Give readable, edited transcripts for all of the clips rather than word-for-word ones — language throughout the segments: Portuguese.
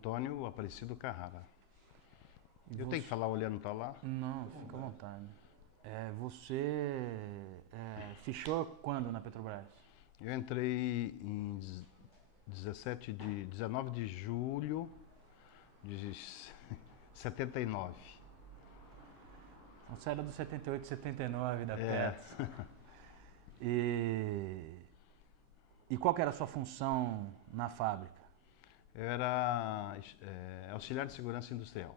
Antônio Aparecido Carrara. Eu tenho que falar olhando para lá? Não, fica à vontade. Você fichou quando na Petrobras? Eu entrei em 19 de julho de 79. Então, você era do 78, 79 da É. Petros. E qual que era a sua função na fábrica? Eu era auxiliar de segurança industrial.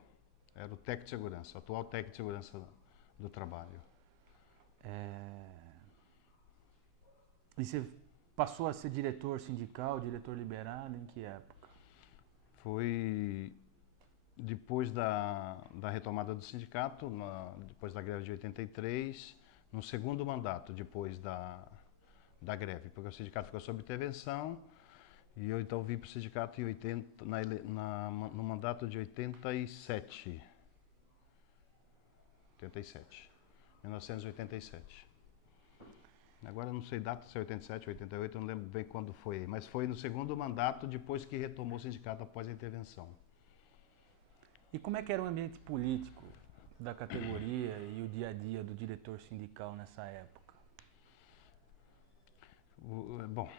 Era o técnico de segurança, atual técnico de segurança do trabalho. E você passou a ser diretor sindical, diretor liberado, em que época? Foi depois da retomada do sindicato, depois da greve de 83, no segundo mandato, depois da greve, porque o sindicato ficou sob intervenção e eu então vim para o sindicato em 80, no mandato de 87. 1987. Agora eu não sei data, se é 87, 88, eu não lembro bem quando foi, mas foi no segundo mandato depois que retomou o sindicato após a intervenção. E como é que era o ambiente político da categoria e o dia a dia do diretor sindical nessa época? Bom,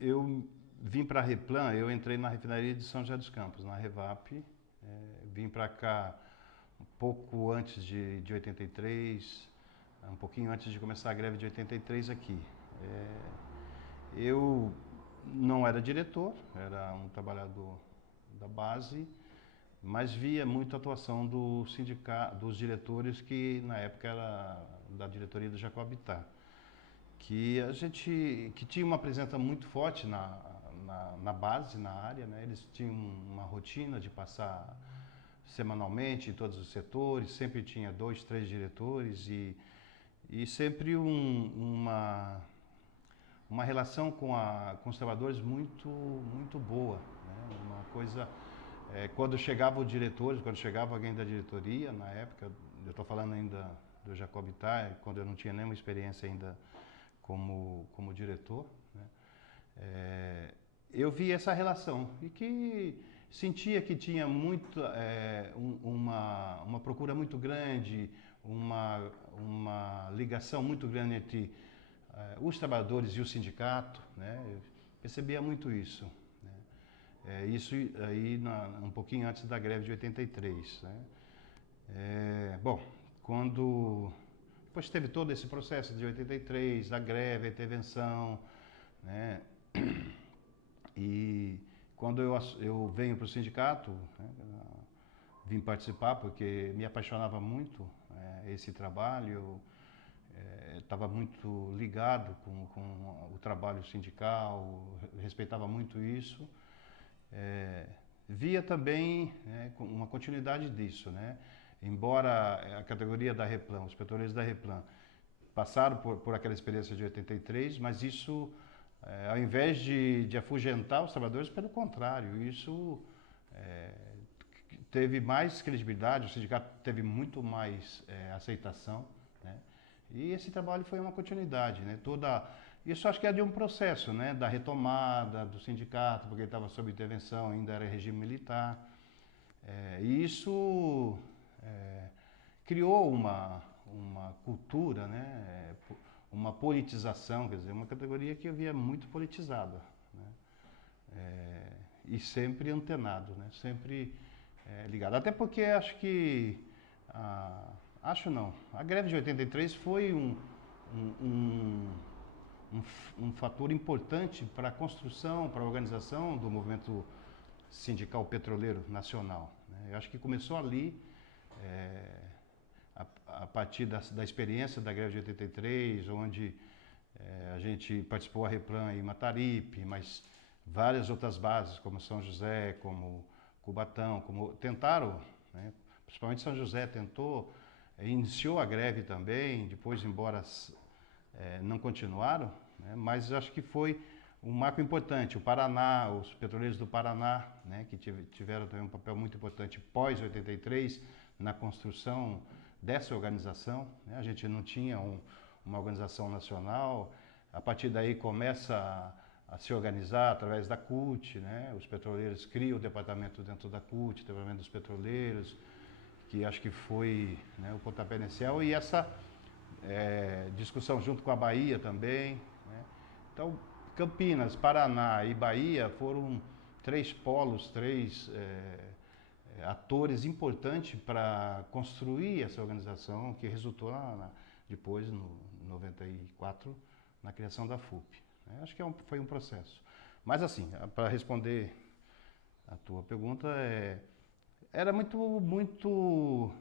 eu vim para a Replan, eu entrei na refinaria de São José dos Campos, na Revap, vim para cá um pouco antes de 83, um pouquinho antes de começar a greve de 83 aqui. Eu não era diretor, era um trabalhador da base, mas via muito a atuação do sindicato, dos diretores que na época era da diretoria do Jacobitar, que tinha uma presença muito forte na base, na área, né? Eles tinham uma rotina de passar semanalmente em todos os setores, sempre tinha 2, 3 diretores e sempre uma relação com os trabalhadores muito boa, né? Uma coisa, quando chegavam diretores, quando chegava alguém da diretoria, na época, eu estou falando ainda do Jacobitar, quando eu não tinha nenhuma experiência ainda como diretor, né? Eu vi essa relação e que sentia que tinha uma procura muito grande, uma ligação muito grande entre os trabalhadores e o sindicato, né? Eu percebia muito isso, né? Isso aí um pouquinho antes da greve de 83, né? Bom, depois teve todo esse processo de 83, a greve, a intervenção, né? E quando eu venho para o sindicato, né, vim participar porque me apaixonava muito esse trabalho, estava muito ligado com o trabalho sindical, respeitava muito isso. Via também, né, uma continuidade disso, né? Embora a categoria da Replan, os petroleiros da Replan, passaram por aquela experiência de 83, mas isso, ao invés de afugentar os trabalhadores, pelo contrário, isso teve mais credibilidade, o sindicato teve muito mais aceitação, né? E esse trabalho foi uma continuidade, né? Isso acho que é de um processo, né? Da retomada do sindicato, porque ele estava sob intervenção, ainda era regime militar. E isso criou uma cultura, né? Uma politização, quer dizer, uma categoria que eu via muito politizada, né? E sempre antenado, né? Sempre ligado. Até porque acho que acho não. A greve de 83 foi um fator importante para a construção, para a organização do movimento sindical petroleiro nacional, né? Eu acho que começou ali, a partir da experiência da greve de 83, onde a gente participou a Replan em Mataripe, mas várias outras bases, como São José, como Cubatão, tentaram, né? Principalmente São José tentou, iniciou a greve também, depois, embora não continuaram, né? Mas acho que foi um marco importante. O Paraná, os petroleiros do Paraná, né, que tiveram também um papel muito importante pós-83 na construção dessa organização, né? A gente não tinha uma organização nacional. A partir daí começa a se organizar através da CUT, né? Os petroleiros criam o departamento dentro da CUT, o departamento dos petroleiros, que acho que foi, né, o pontapé inicial, e essa discussão junto com a Bahia também, né? Então, Campinas, Paraná e Bahia foram três polos, três atores importantes para construir essa organização que resultou depois, no 94, na criação da FUP. Acho que foi um processo. Mas assim, para responder a tua pergunta, era muito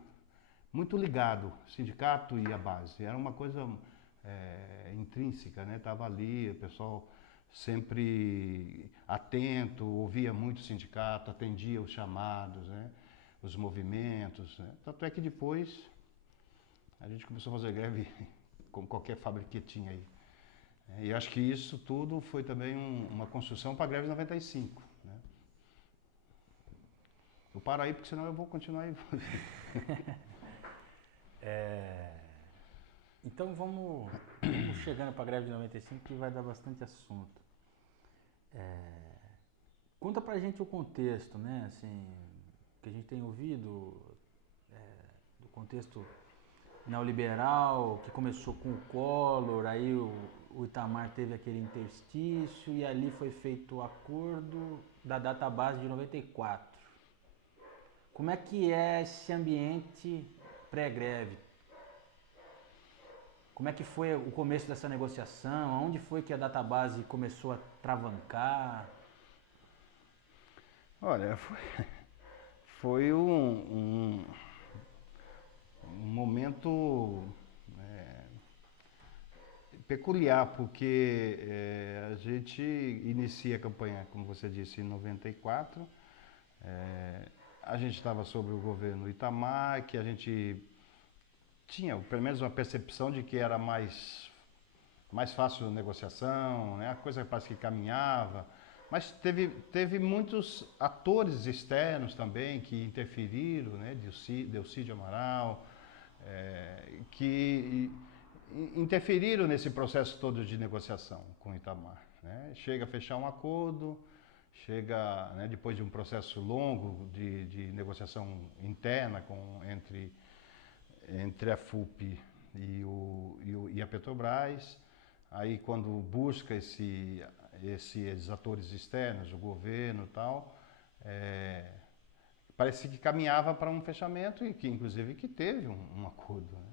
ligado, o sindicato e a base. Era uma coisa intrínseca, né? Estava ali, o pessoal sempre atento, ouvia muito o sindicato, atendia os chamados, né? Os movimentos. Né? Tanto é que depois a gente começou a fazer greve como qualquer fábrica que tinha aí. E acho que isso tudo foi também uma construção para a greve de 95. Né? Eu paro aí porque senão eu vou continuar aí. Então vamos chegando para a greve de 95 que vai dar bastante assunto. Conta pra gente o contexto, né? Assim, que a gente tem ouvido do contexto neoliberal, que começou com o Collor, aí o Itamar teve aquele interstício e ali foi feito o acordo da database de 94. Como é que é esse ambiente pré-greve? Como é que foi o começo dessa negociação? Onde foi que a database começou a travancar? Olha, foi um momento peculiar, porque a gente inicia a campanha, como você disse, em 94. A gente estava sob o governo Itamar, que a gente tinha pelo menos uma percepção de que era mais fácil a negociação, né? A coisa parece que caminhava, mas teve muitos atores externos também que interferiram, né? Delcídio Amaral, que interferiram nesse processo todo de negociação com o Itamar. Né? Chega a fechar um acordo, chega, né, depois de um processo longo de negociação interna entre a FUP e a Petrobras. Aí quando busca esses atores externos, o governo e tal, parece que caminhava para um fechamento e que inclusive que teve um acordo, né,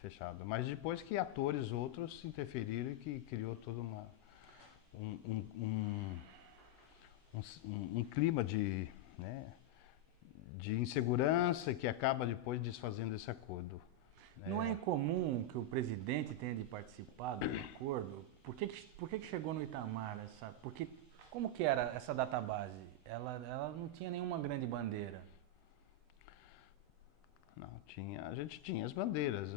fechado. Mas depois que atores outros interferiram e que criou todo um clima de insegurança que acaba depois desfazendo esse acordo. Não é incomum que o presidente tenha de participar do acordo? Por que chegou no Itamar? Como que era essa database? Ela não tinha nenhuma grande bandeira. Não, a gente tinha as bandeiras.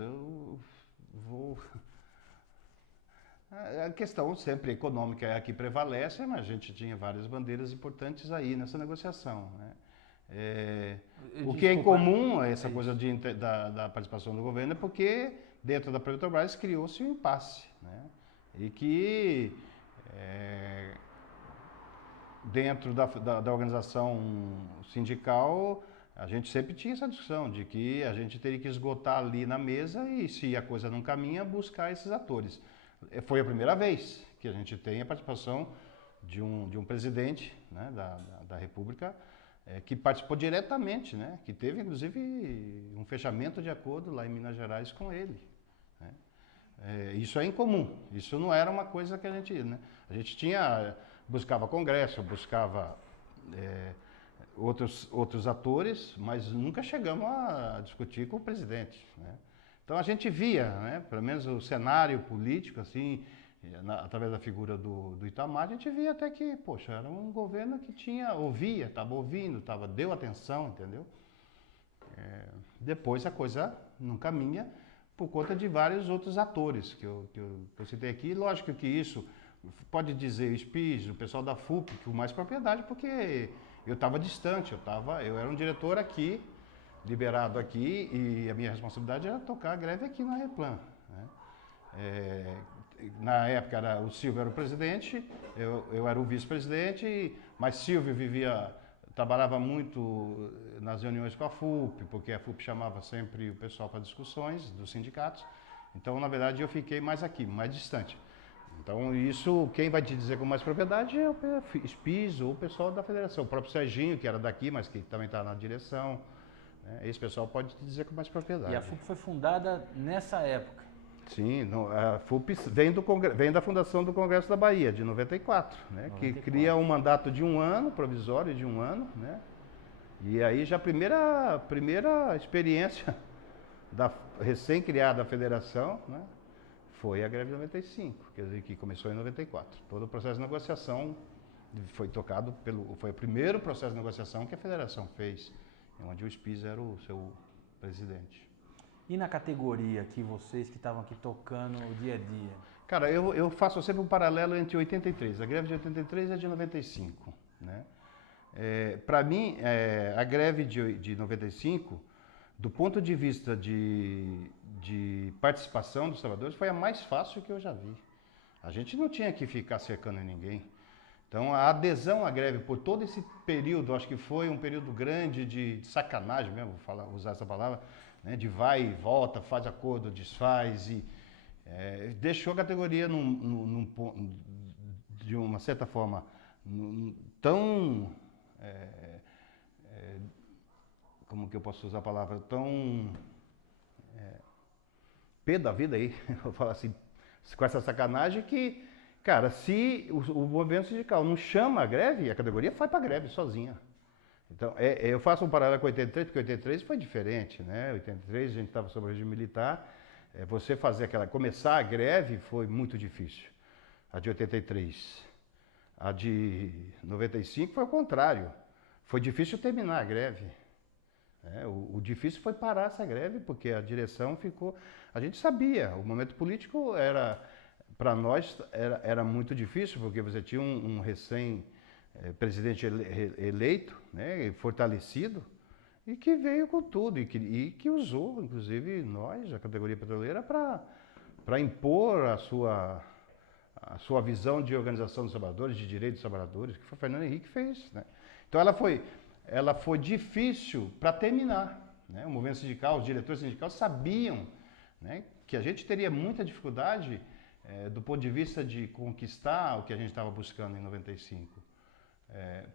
A questão sempre econômica é a que prevalece, mas a gente tinha várias bandeiras importantes aí nessa negociação. Né? O que é incomum, essa coisa da participação do governo, é porque dentro da Petrobras criou-se um impasse. Né? E que dentro da organização sindical, a gente sempre tinha essa discussão de que a gente teria que esgotar ali na mesa e, se a coisa não caminha, buscar esses atores. Foi a primeira vez que a gente tem a participação de um presidente, né, da República, que participou diretamente, né, que teve inclusive um fechamento de acordo lá em Minas Gerais com ele. Né. Isso é incomum, isso não era uma coisa que a gente buscava congresso, buscava outros atores, mas nunca chegamos a discutir com o presidente. Né. Então a gente via, né, pelo menos o cenário político, assim, através da figura do Itamar, a gente via até que, poxa, era um governo que estava ouvindo, deu atenção, entendeu? Depois a coisa não caminha por conta de vários outros atores que eu citei aqui. Lógico que isso pode dizer o SPIS, o pessoal da FUP, com mais propriedade, porque eu estava distante, eu era um diretor aqui, liberado aqui, e a minha responsabilidade era tocar a greve aqui na Replan. Né? na época o Silvio era o presidente, eu era o vice-presidente, mas Silvio trabalhava muito nas reuniões com a FUP, porque a FUP chamava sempre o pessoal para discussões dos sindicatos. Então, na verdade, eu fiquei mais aqui, mais distante. Então, isso, quem vai te dizer com mais propriedade é o SPIS ou o pessoal da federação. O próprio Serginho, que era daqui, mas que também está na direção. Né? Esse pessoal pode te dizer com mais propriedade. E a FUP foi fundada nessa época? Sim, a FUP vem da fundação do Congresso da Bahia, de 94, né? 94. Que cria um mandato de 1 ano, provisório de 1 ano. Né? E aí já a primeira experiência da recém-criada federação, né? Foi a greve de 95, quer dizer, que começou em 94. Todo o processo de negociação foi tocado foi o primeiro processo de negociação que a federação fez, onde o SPIS era o seu presidente. E na categoria que vocês que estavam aqui tocando o dia a dia? Cara, eu faço sempre um paralelo entre 83, a greve de 83 é de 95, né? Para mim, a greve de 95, do ponto de vista de participação dos trabalhadores, foi a mais fácil que eu já vi. A gente não tinha que ficar cercando ninguém. Então, a adesão à greve por todo esse período, acho que foi um período grande de sacanagem mesmo, vou usar essa palavra, né, de vai e volta, faz acordo, desfaz, e deixou a categoria de uma certa forma tão... como que eu posso usar a palavra? Tão... pé da vida aí, vou falar assim, com essa sacanagem que, cara, se o movimento sindical não chama a greve, a categoria vai para a greve sozinha. Então, eu faço um paralelo com 83, porque 83 foi diferente, né? 83 a gente estava sob o regime militar, você começar a greve foi muito difícil, a de 83. A de 95 foi o contrário, foi difícil terminar a greve. O difícil foi parar essa greve, porque a direção ficou... A gente sabia, o momento político para nós, era muito difícil, porque você tinha um recém-presidente eleito, né, fortalecido, e que veio com tudo, e que usou, inclusive, nós, a categoria petroleira, para impor a sua visão de organização dos trabalhadores, de direitos dos trabalhadores, que foi o Fernando Henrique fez. Né? Então, ela foi difícil para terminar. Né? O movimento sindical, os diretores sindicais sabiam, né, que a gente teria muita dificuldade do ponto de vista de conquistar o que a gente estava buscando em 95,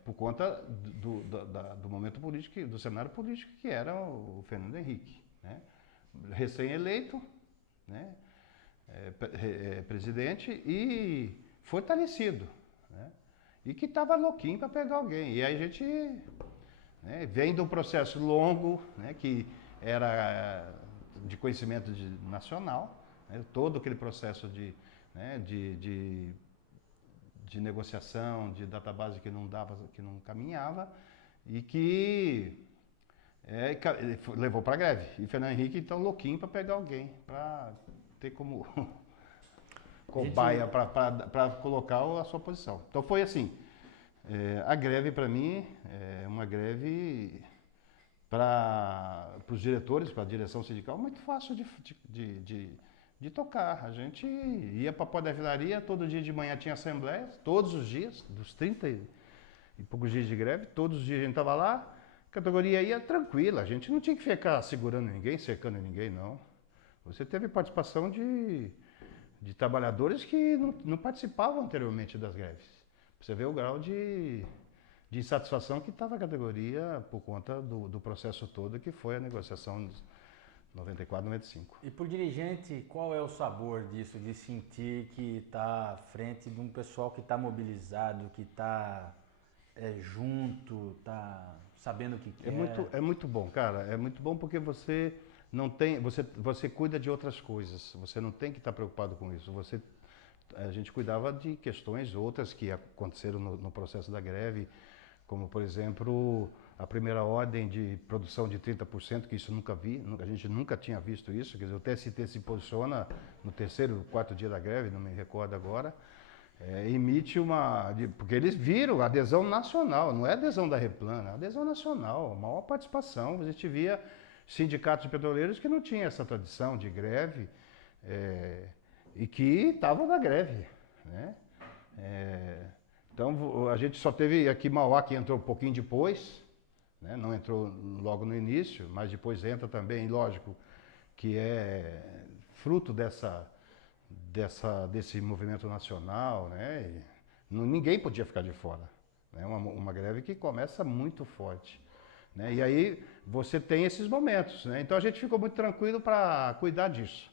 por conta do momento político, do cenário político que era o Fernando Henrique. Né? Recém-eleito, né, presidente e fortalecido. Né? E que estava louquinho para pegar alguém. E aí a gente... Né, vem de um processo longo, né, que era de conhecimento nacional, né, todo aquele processo de negociação, de database que não caminhava, e que levou para a greve. E Fernando Henrique, então, louquinho para pegar alguém, para ter como cobaia para colocar a sua posição. Então foi assim. A greve, para mim, é uma greve para os diretores, para a direção sindical, muito fácil de tocar. A gente ia para a padaria, todo dia de manhã tinha assembleia, todos os dias, dos 30 e poucos dias de greve, todos os dias a gente estava lá, a categoria ia tranquila, a gente não tinha que ficar segurando ninguém, cercando ninguém, não. Você teve participação de trabalhadores que não participavam anteriormente das greves. Você vê o grau de insatisfação que estava a categoria por conta do processo todo que foi a negociação de 94, 95. E por dirigente, qual é o sabor disso, de sentir que está à frente de um pessoal que está mobilizado, que está junto, está sabendo o que quer? É muito bom, cara. É muito bom porque você não tem, você cuida de outras coisas. Você não tem que estar preocupado com isso. A gente cuidava de questões outras que aconteceram no processo da greve, como, por exemplo, a primeira ordem de produção de 30%, que isso a gente nunca tinha visto isso. Quer dizer, o TST se posiciona no terceiro, quarto dia da greve, não me recordo agora, emite porque eles viram a adesão nacional, não é adesão da Replana, é adesão nacional, maior participação. A gente via sindicatos de petroleiros que não tinham essa tradição de greve, e que estavam na greve, né? Então a gente só teve aqui Mauá que entrou um pouquinho depois, né? Não entrou logo no início, mas depois entra também, lógico, que é fruto desse movimento nacional, né? Ninguém podia ficar de fora, né? Uma greve que começa muito forte, né? E aí você tem esses momentos, né? Então a gente ficou muito tranquilo para cuidar disso,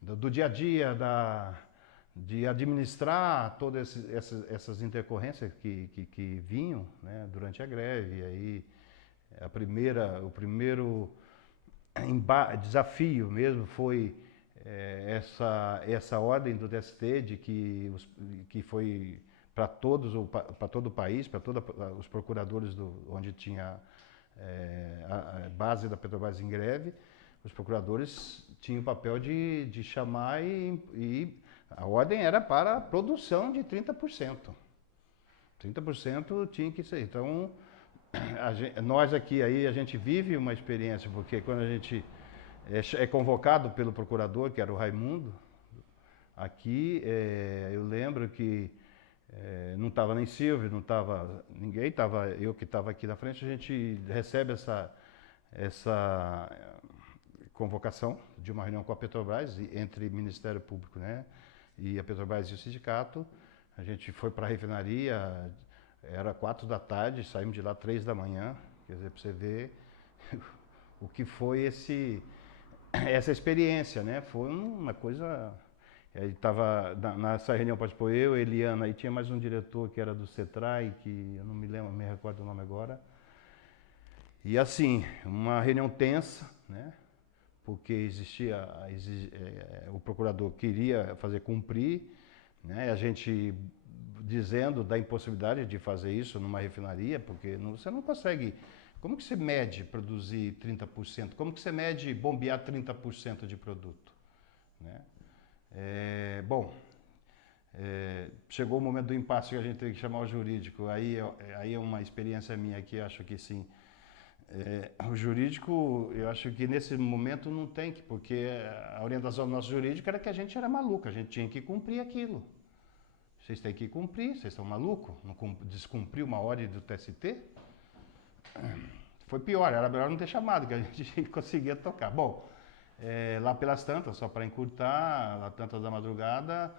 do dia a dia, de administrar todas essas intercorrências que vinham, né, durante a greve. E aí o primeiro desafio mesmo foi essa ordem do TST de que foi para todo o país, para todos os procuradores onde tinha a base da Petrobras em greve. Os procuradores tinham o papel de chamar e a ordem era para a produção de 30%. 30% tinha que ser. Então, nós aqui a gente vive uma experiência, porque quando a gente é convocado pelo procurador, que era o Raimundo, aqui eu lembro que não estava nem Silvio, não estava ninguém, estava eu que estava aqui na frente. A gente recebe essa convocação de uma reunião com a Petrobras, entre Ministério Público, né, e a Petrobras e o sindicato. A gente foi para a refinaria, era 4 da tarde, saímos de lá 3 da manhã, quer dizer, para você ver o que foi essa experiência, né? Foi uma coisa. Aí tava nessa reunião participou eu, Eliana, e tinha mais um diretor que era do CETRAI, que eu não me recordo o nome agora. E assim, uma reunião tensa, né? Porque o procurador queria fazer cumprir, né? A gente dizendo da impossibilidade de fazer isso numa refinaria, porque você não consegue. Como que você mede produzir 30%? Como que você mede bombear 30% de produto? Né? Chegou o momento do impasse que a gente teve que chamar o jurídico. Aí é uma experiência minha que acho que sim. O jurídico, eu acho que nesse momento não tem que, porque a orientação do nosso jurídico era que a gente era maluco, a gente tinha que cumprir aquilo. Vocês têm que cumprir, vocês estão malucos? Não descumprir uma ordem do TST? Foi pior, era melhor não ter chamado, que a gente conseguia tocar. Bom, lá pelas tantas, só para encurtar, lá tantas da madrugada,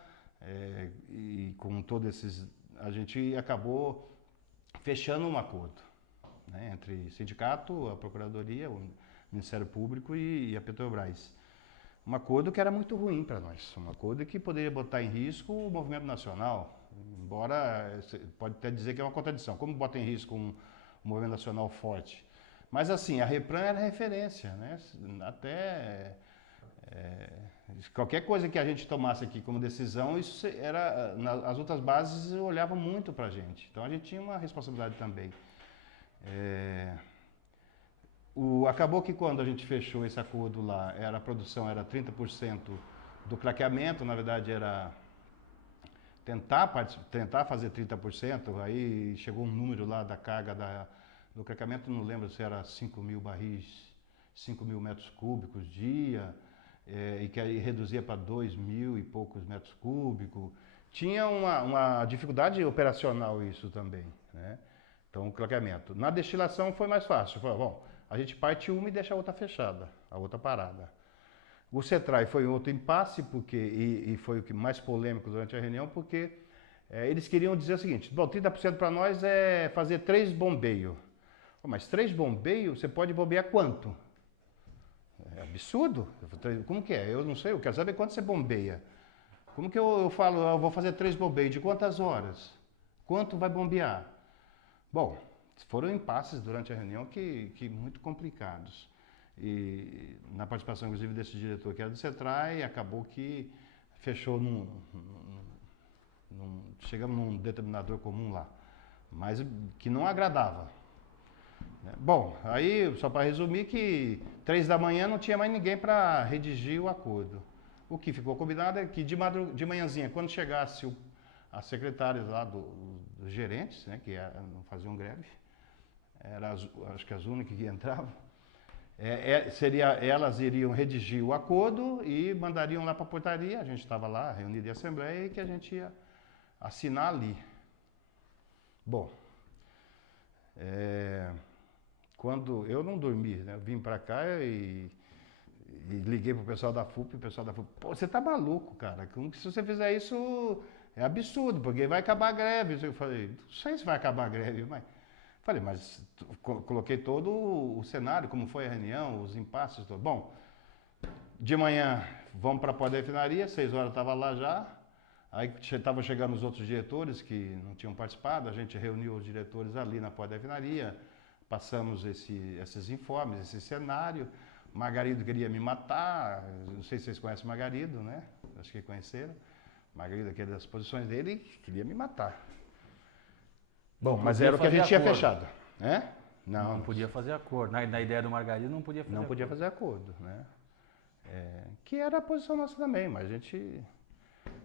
e com todos esses, a gente acabou fechando um acordo, né, entre sindicato, a Procuradoria, o Ministério Público e a Petrobras. Um acordo que era muito ruim para nós, um acordo que poderia botar em risco o movimento nacional, embora pode até dizer que é uma contradição. Como bota em risco um movimento nacional forte? Mas assim, a Repran era referência, né? Até qualquer coisa que a gente tomasse aqui como decisão, isso era, as outras bases olhavam muito para a gente. Então a gente tinha uma responsabilidade também. Acabou que quando a gente fechou esse acordo lá, a produção era 30% do craqueamento, na verdade era tentar fazer 30%, aí chegou um número lá da carga do craqueamento, não lembro se era 5 mil barris, 5 mil metros cúbicos dia, e que aí reduzia para 2 mil e poucos metros cúbicos. Tinha uma dificuldade operacional isso também, né? Então o craqueamento. Na destilação foi mais fácil, foi, bom, a gente parte uma e deixa a outra fechada, a outra parada. O CETRAI foi outro impasse, e foi o que mais polêmico durante a reunião, porque eles queriam dizer o seguinte: bom, 30% para nós é fazer 3 bombeios. Mas 3 bombeios, você pode bombear quanto? É absurdo. Como que é? Eu não sei, eu quero saber quanto você bombeia. Como que eu falo, eu vou fazer 3 bombeios, de quantas horas? Quanto vai bombear? Bom, foram impasses durante a reunião que muito complicados. E na participação, inclusive, desse diretor que era do CETRAI, acabou que fechou chegamos num determinador comum lá, mas que não agradava. Bom, aí, só para resumir, que 3 da manhã não tinha mais ninguém para redigir o acordo. O que ficou combinado é que de manhãzinha, quando chegasse as secretárias lá dos gerentes, né, que não faziam greve, acho que as únicas que entravam, Elas iriam redigir o acordo e mandariam lá para a portaria, a gente estava lá, reunido em assembleia, e que a gente ia assinar ali. Bom, quando eu não dormi, né? Eu vim para cá e liguei pro pessoal da FUP, o pessoal da FUP, pô, você tá maluco, cara, se você fizer isso é absurdo, porque vai acabar a greve. Eu falei, não sei se vai acabar a greve, mas... Falei, mas coloquei todo o cenário, como foi a reunião, os impasses, tudo. Bom, de manhã vamos para a pós-refinaria, 6 horas estava lá já, aí estavam chegando os outros diretores que não tinham participado, a gente reuniu os diretores ali na pós-refinaria, passamos esses informes, esse cenário. Margarido queria me matar, não sei se vocês conhecem o Margarido, né? Acho que conheceram. Margarido, aquelas posições dele, queria me matar. Bom, mas era o que a gente tinha fechado. Não podia fazer acordo. Na ideia do Margarido não podia fazer acordo. Não podia fazer acordo, né? Que era a posição nossa também, mas a gente...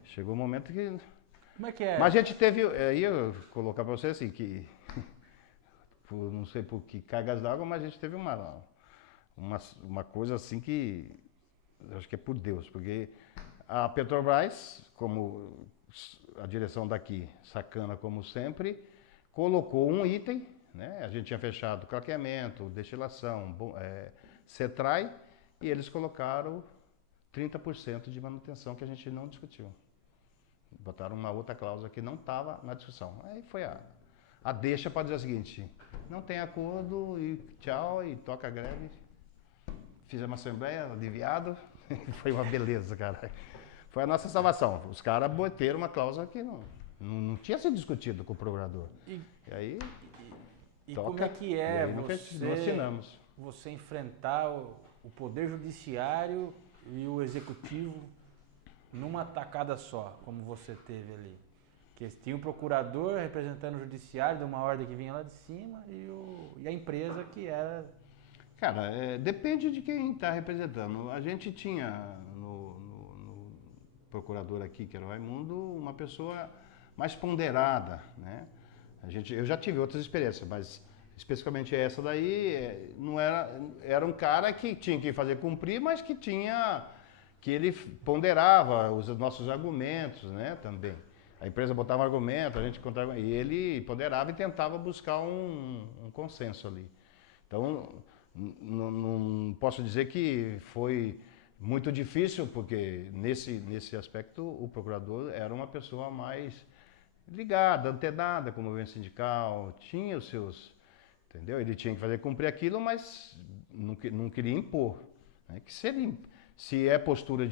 Chegou um momento que... Como é que é? Mas a gente teve... Aí eu vou colocar para você assim, que... não sei por que cargas d'água, mas a gente teve uma coisa assim que... Acho que é por Deus, porque a Petrobras, como a direção daqui, sacana como sempre, colocou um item, né? A gente tinha fechado clareamento, destilação, CETRAI, e eles colocaram 30% de manutenção que a gente não discutiu. Botaram uma outra cláusula que não estava na discussão. Aí foi a deixa para dizer o seguinte, não tem acordo e tchau, e toca a greve. Fizemos uma assembleia, aliviado, foi uma beleza, cara. Foi a nossa salvação. Os caras botaram uma cláusula que não tinha sido discutido com o procurador. E aí, toca, como é que é você enfrentar o Poder Judiciário e o Executivo numa tacada só, como você teve ali? Que tinha o procurador representando o Judiciário de uma ordem que vinha lá de cima e a empresa que era... Cara, depende de quem está representando. A gente tinha no procurador aqui, que era o Raimundo, uma pessoa mais ponderada, né? Eu já tive outras experiências, mas especificamente essa daí não era um cara que tinha que fazer cumprir, mas que ele ponderava os nossos argumentos, né? Também. A empresa botava um argumento, a gente contava, e ele ponderava e tentava buscar um consenso ali. Então, não posso dizer que foi muito difícil, porque nesse aspecto o procurador era uma pessoa mais ligada, antenada com o movimento sindical, tinha os seus, entendeu? Ele tinha que fazer cumprir aquilo, mas não queria impor, né? Que se é postura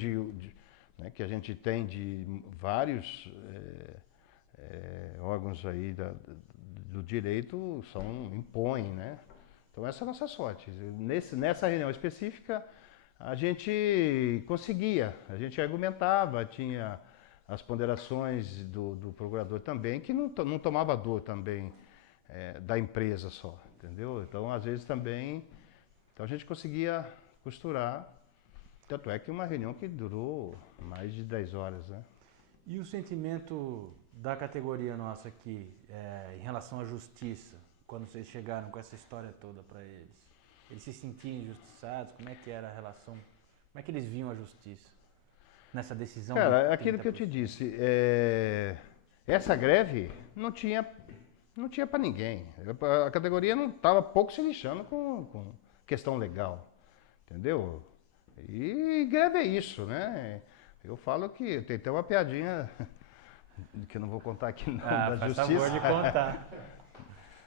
né, que a gente tem de vários órgãos aí do direito, impõem, né? Então essa é a nossa sorte. Nessa reunião específica, a gente conseguia, a gente argumentava, tinha as ponderações do procurador também, que não tomava dor também da empresa só, entendeu? Então, às vezes também, então a gente conseguia costurar, tanto é que uma reunião que durou mais de 10 horas, né? E o sentimento da categoria nossa aqui, em relação à justiça, quando vocês chegaram com essa história toda para eles? Eles se sentiam injustiçados? Como é que era a relação? Como é que eles viam a justiça nessa decisão? Cara, aquilo que eu te disse, essa greve não tinha para ninguém. A categoria não estava pouco se lixando com questão legal, entendeu? E greve é isso, né? Eu falo que tem até uma piadinha que eu não vou contar aqui não, da justiça. Faz favor de contar.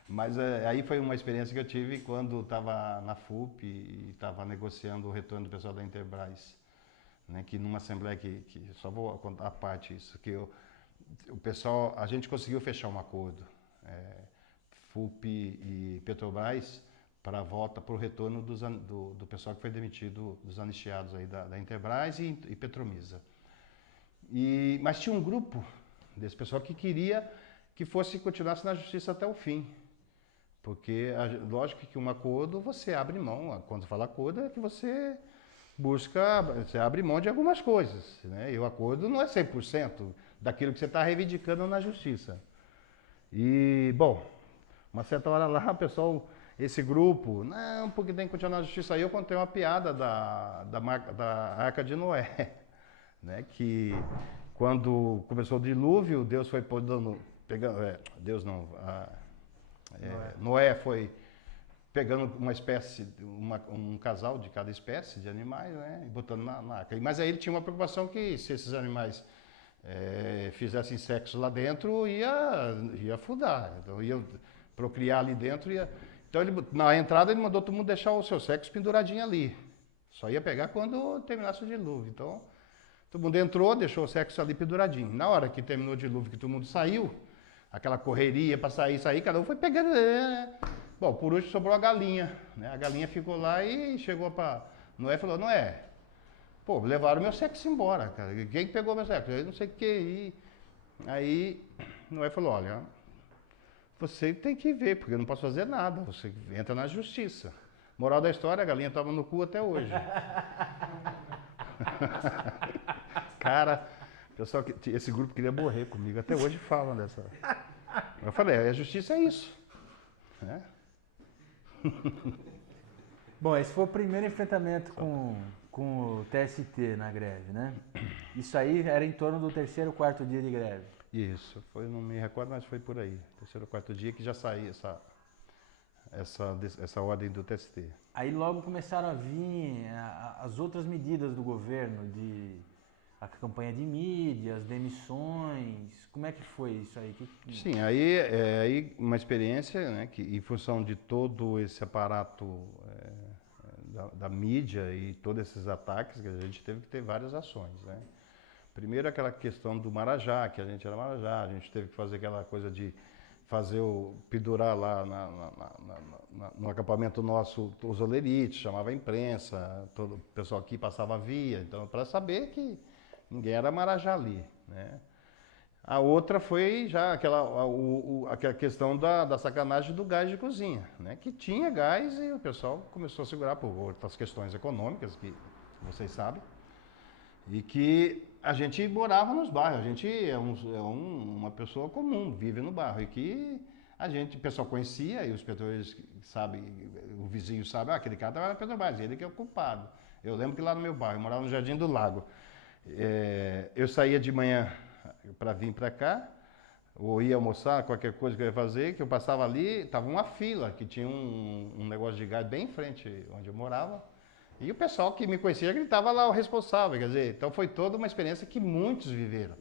Mas aí foi uma experiência que eu tive quando estava na FUP e estava negociando o retorno do pessoal da Interbras, né, que numa assembleia que só vou contar a parte isso, que o pessoal, a gente conseguiu fechar um acordo, FUP e Petrobras, para a volta, para o retorno do pessoal que foi demitido, dos anistiados aí da Interbras e Petromisa. Mas tinha um grupo desse pessoal que queria que continuasse na justiça até o fim. Porque, lógico que um acordo você abre mão, quando fala acordo é que você abre mão de algumas coisas, né? E o acordo não é 100% daquilo que você está reivindicando na justiça. E, bom, uma certa hora lá o pessoal esse grupo, não, porque tem que continuar na justiça. Aí eu contei uma piada da Arca de Noé, né? Que quando começou o dilúvio, Deus foi pegando, Deus não, Noé foi pegando uma espécie, um casal de cada espécie de animais, né? E botando na arca. Mas aí ele tinha uma preocupação que se esses animais fizessem sexo lá dentro, ia afundar. Então ia procriar ali dentro. Então na entrada ele mandou todo mundo deixar o seu sexo penduradinho ali. Só ia pegar quando terminasse o dilúvio. Então todo mundo entrou, deixou o sexo ali penduradinho. Na hora que terminou o dilúvio, que todo mundo saiu, aquela correria para sair, cada um foi pegando. Bom, por último sobrou a galinha, né? A galinha ficou lá e chegou para Noé e falou: Noé, pô, levaram meu sexo embora, cara. Quem pegou meu sexo? Eu não sei o que. Aí Noé falou: olha, você tem que ver, porque eu não posso fazer nada. Você entra na justiça. Moral da história, a galinha toma no cu até hoje. Cara, pessoal, esse grupo queria morrer comigo. Até hoje falam dessa. Eu falei: a justiça é isso. Né? Bom, esse foi o primeiro enfrentamento com o TST na greve, né? Isso aí era em torno do terceiro, quarto dia de greve. Isso, não me recordo, mas foi por aí. Terceiro, quarto dia que já saiu essa ordem do TST. Aí logo começaram a vir as outras medidas do governo, a campanha de mídia, as demissões. Como é que foi isso aí? Sim, aí uma experiência, né, que em função de todo esse aparato da mídia e todos esses ataques, que a gente teve que ter várias ações, né? Primeiro aquela questão do Marajá, que a gente era Marajá, a gente teve que fazer aquela coisa de pendurar lá no acampamento nosso os olerites, chamava a imprensa, todo o pessoal aqui passava via, então para saber que ninguém era Marajá ali, né? A outra foi já aquela questão da sacanagem do gás de cozinha, né? Que tinha gás e o pessoal começou a segurar por outras questões econômicas, que vocês sabem, e que a gente morava nos bairros, a gente uma pessoa comum, vive no bairro, e que o pessoal conhecia, e os petores sabem, o vizinho sabe, aquele cara trabalha na Petrobras, ele que é o culpado. Eu lembro que lá no meu bairro, eu morava no Jardim do Lago, eu saía de manhã para vir para cá, ou ia almoçar, qualquer coisa que eu ia fazer, que eu passava ali, estava uma fila, que tinha um negócio de gás bem em frente onde eu morava, e o pessoal que me conhecia gritava lá o responsável, quer dizer, então foi toda uma experiência que muitos viveram.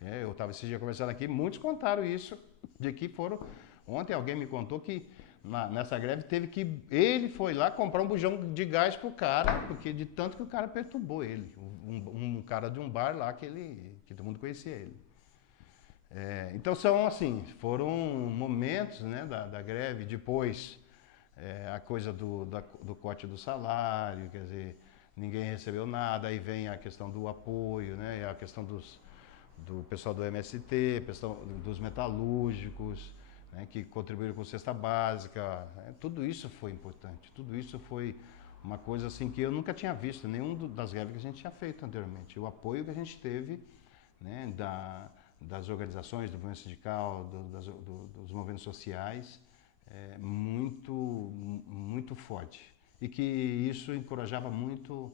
Eu estava esse dia conversando aqui, muitos contaram isso, de que ontem alguém me contou que nessa greve ele foi lá comprar um bujão de gás pro cara, porque de tanto que o cara perturbou ele, um cara de um bar lá que todo mundo conhecia ele. Então foram momentos, né, da greve, depois a coisa do corte do salário, quer dizer, ninguém recebeu nada, aí vem a questão do apoio, né, a questão do pessoal do MST, dos metalúrgicos, né, que contribuíram com cesta básica, né, tudo isso foi importante, tudo isso foi uma coisa assim que eu nunca tinha visto, nenhum das greves que a gente tinha feito anteriormente, o apoio que a gente teve, né, das organizações, do movimento sindical, dos movimentos sociais, muito, muito forte. E que isso encorajava muito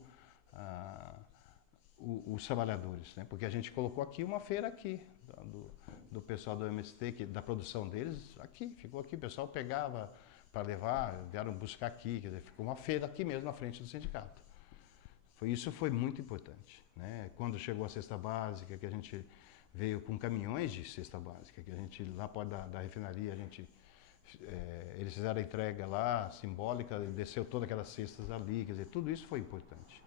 os trabalhadores, né? Porque a gente colocou aqui uma feira aqui, do pessoal do MST, da produção deles, aqui, ficou aqui, o pessoal pegava para levar, vieram buscar aqui, quer dizer, ficou uma feira aqui mesmo na frente do sindicato. Isso foi muito importante, né? Quando chegou a cesta básica, que a gente veio com caminhões de cesta básica, que a gente, lá da refinaria, eles fizeram a entrega lá, simbólica, desceu todas aquelas cestas ali, quer dizer, tudo isso foi importante.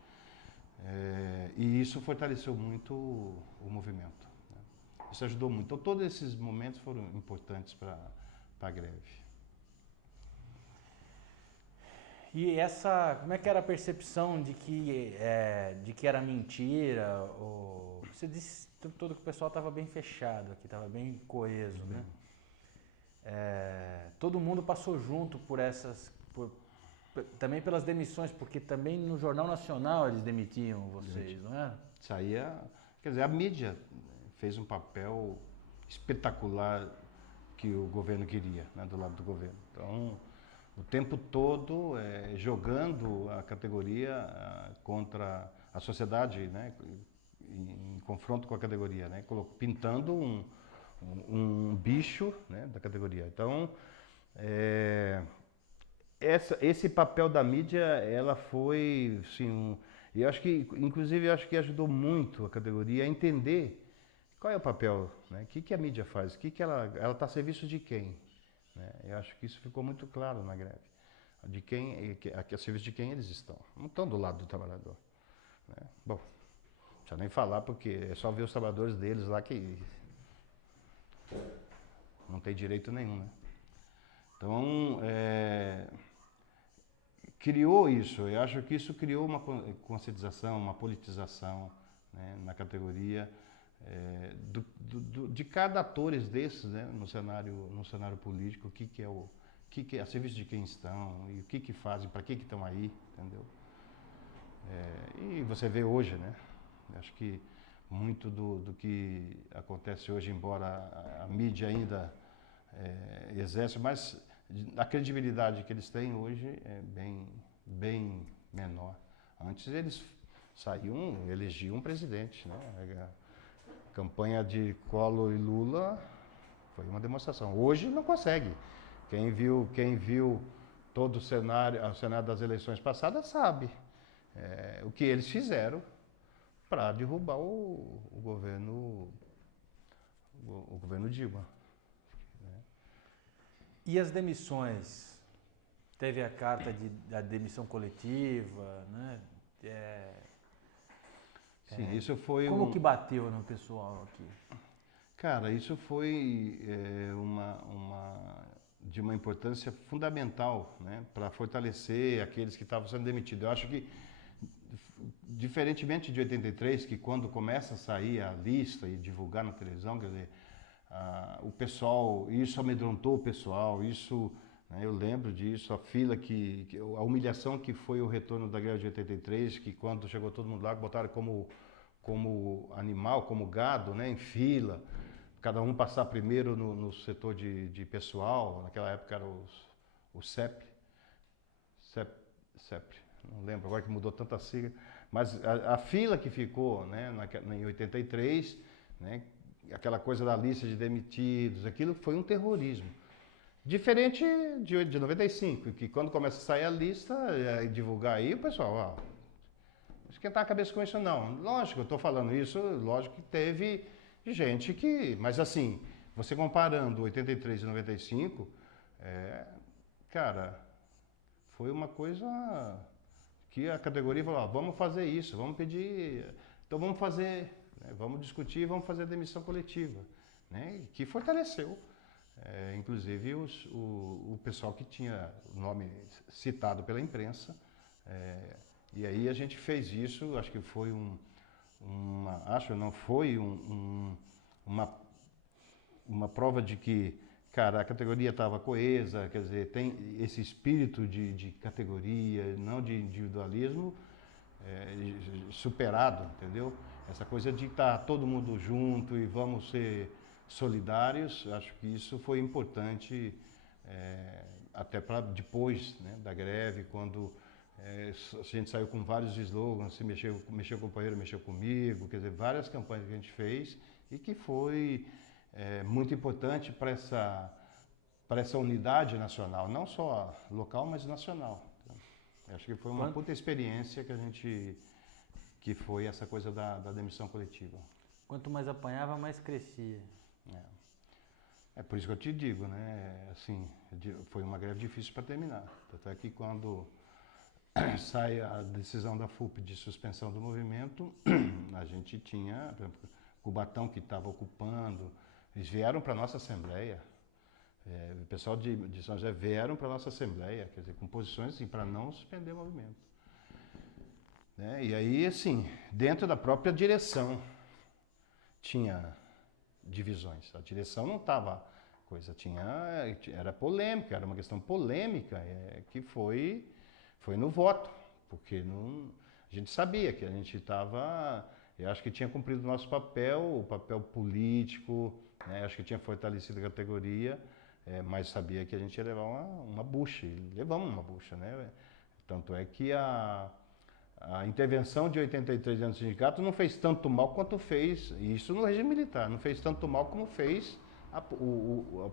E isso fortaleceu muito o movimento, né? Isso ajudou muito. Então, todos esses momentos foram importantes para a greve. E como é que era a percepção de que era mentira? Você disse todo que o pessoal estava bem fechado aqui, estava bem coeso, né? Todo mundo passou junto também pelas demissões, porque também no Jornal Nacional eles demitiam vocês, não é? Saía, quer dizer, a mídia fez um papel espetacular que o governo queria, né, do lado do governo. Então, o tempo todo jogando a categoria contra a sociedade, né, em confronto com a categoria, né, pintando um bicho, né, da categoria. Então, esse papel da mídia, ela foi, sim, eu acho que, inclusive, eu acho que ajudou muito a categoria a entender qual é o papel, né? O que a mídia faz, ela está a serviço de quem, né? Eu acho que isso ficou muito claro na greve, de quem, a serviço de quem eles estão, não estão do lado do trabalhador, né? Bom, não precisa nem falar porque é só ver os trabalhadores deles lá que não tem direito nenhum, né? Então, criou isso, eu acho que isso criou uma conscientização, uma politização, né, na categoria, de cada atores desses, né, no cenário político, que é a serviço de quem estão e o que fazem, para que estão aí, entendeu? E você vê hoje, né? Acho que muito do que acontece hoje, embora a mídia ainda exerce, mas a credibilidade que eles têm hoje é bem menor. Antes eles elegiam um presidente, né? A campanha de Collor e Lula foi uma demonstração. Hoje não consegue. Quem viu todo o cenário das eleições passadas sabe o que eles fizeram para derrubar o governo Dilma. E as demissões? Teve a carta da demissão coletiva, né? Sim, isso foi Como que bateu no pessoal aqui? Cara, isso foi de uma importância fundamental, né, para fortalecer aqueles que estavam sendo demitidos. Eu acho que, diferentemente de 83, que quando começa a sair a lista e divulgar na televisão, quer dizer, o pessoal, isso amedrontou o pessoal, isso, né, eu lembro disso, a fila a humilhação que foi o retorno da greve de 83, que quando chegou todo mundo lá, botaram como animal, como gado, né, em fila, cada um passar primeiro no setor de pessoal, naquela época era o CEP, não lembro agora que mudou tanta sigla, mas a fila que ficou, né, em 83, né, aquela coisa da lista de demitidos, aquilo foi um terrorismo. Diferente de 95, que quando começa a sair a lista e divulgar aí, o pessoal, esquentar a cabeça com isso não. Lógico, eu estou falando isso, lógico que teve gente que... Mas assim, você comparando 83 e 95, cara, foi uma coisa que a categoria falou, vamos fazer isso, vamos pedir... Então vamos fazer, né, vamos discutir, vamos fazer a demissão coletiva, né, que fortaleceu. Inclusive o pessoal que tinha o nome citado pela imprensa, e aí a gente fez isso, acho que foi uma prova de que, cara, a categoria estava coesa, quer dizer, tem esse espírito de categoria, não de individualismo, superado, entendeu? Essa coisa de estar todo mundo junto e vamos ser solidários, acho que isso foi importante até para depois, né, da greve, quando a gente saiu com vários slogans, se mexeu com o companheiro, mexeu comigo, quer dizer, várias campanhas que a gente fez e que foi muito importante para essa unidade nacional, não só local, mas nacional. Acho que foi uma puta experiência que foi essa coisa da demissão coletiva. Quanto mais apanhava, mais crescia. É por isso que eu te digo, né? Assim, foi uma greve difícil para terminar. Até que quando sai a decisão da FUP de suspensão do movimento, a gente tinha, por exemplo, Cubatão que estava ocupando, eles vieram para a nossa Assembleia. O pessoal de São José vieram para a nossa Assembleia, quer dizer, com posições assim, para não suspender o movimento. Né? E aí, assim, dentro da própria direção tinha divisões. A direção não estava coisa, era polêmica, era uma questão polêmica que foi no voto, porque a gente sabia que a gente estava, eu acho que tinha cumprido o nosso papel, o papel político, né? Acho que tinha fortalecido a categoria, mas sabia que a gente ia levar uma bucha, e levamos uma bucha, né? Tanto é que a intervenção de 83 dentro do sindicato não fez tanto mal quanto fez, isso no regime militar, não fez tanto mal como fez a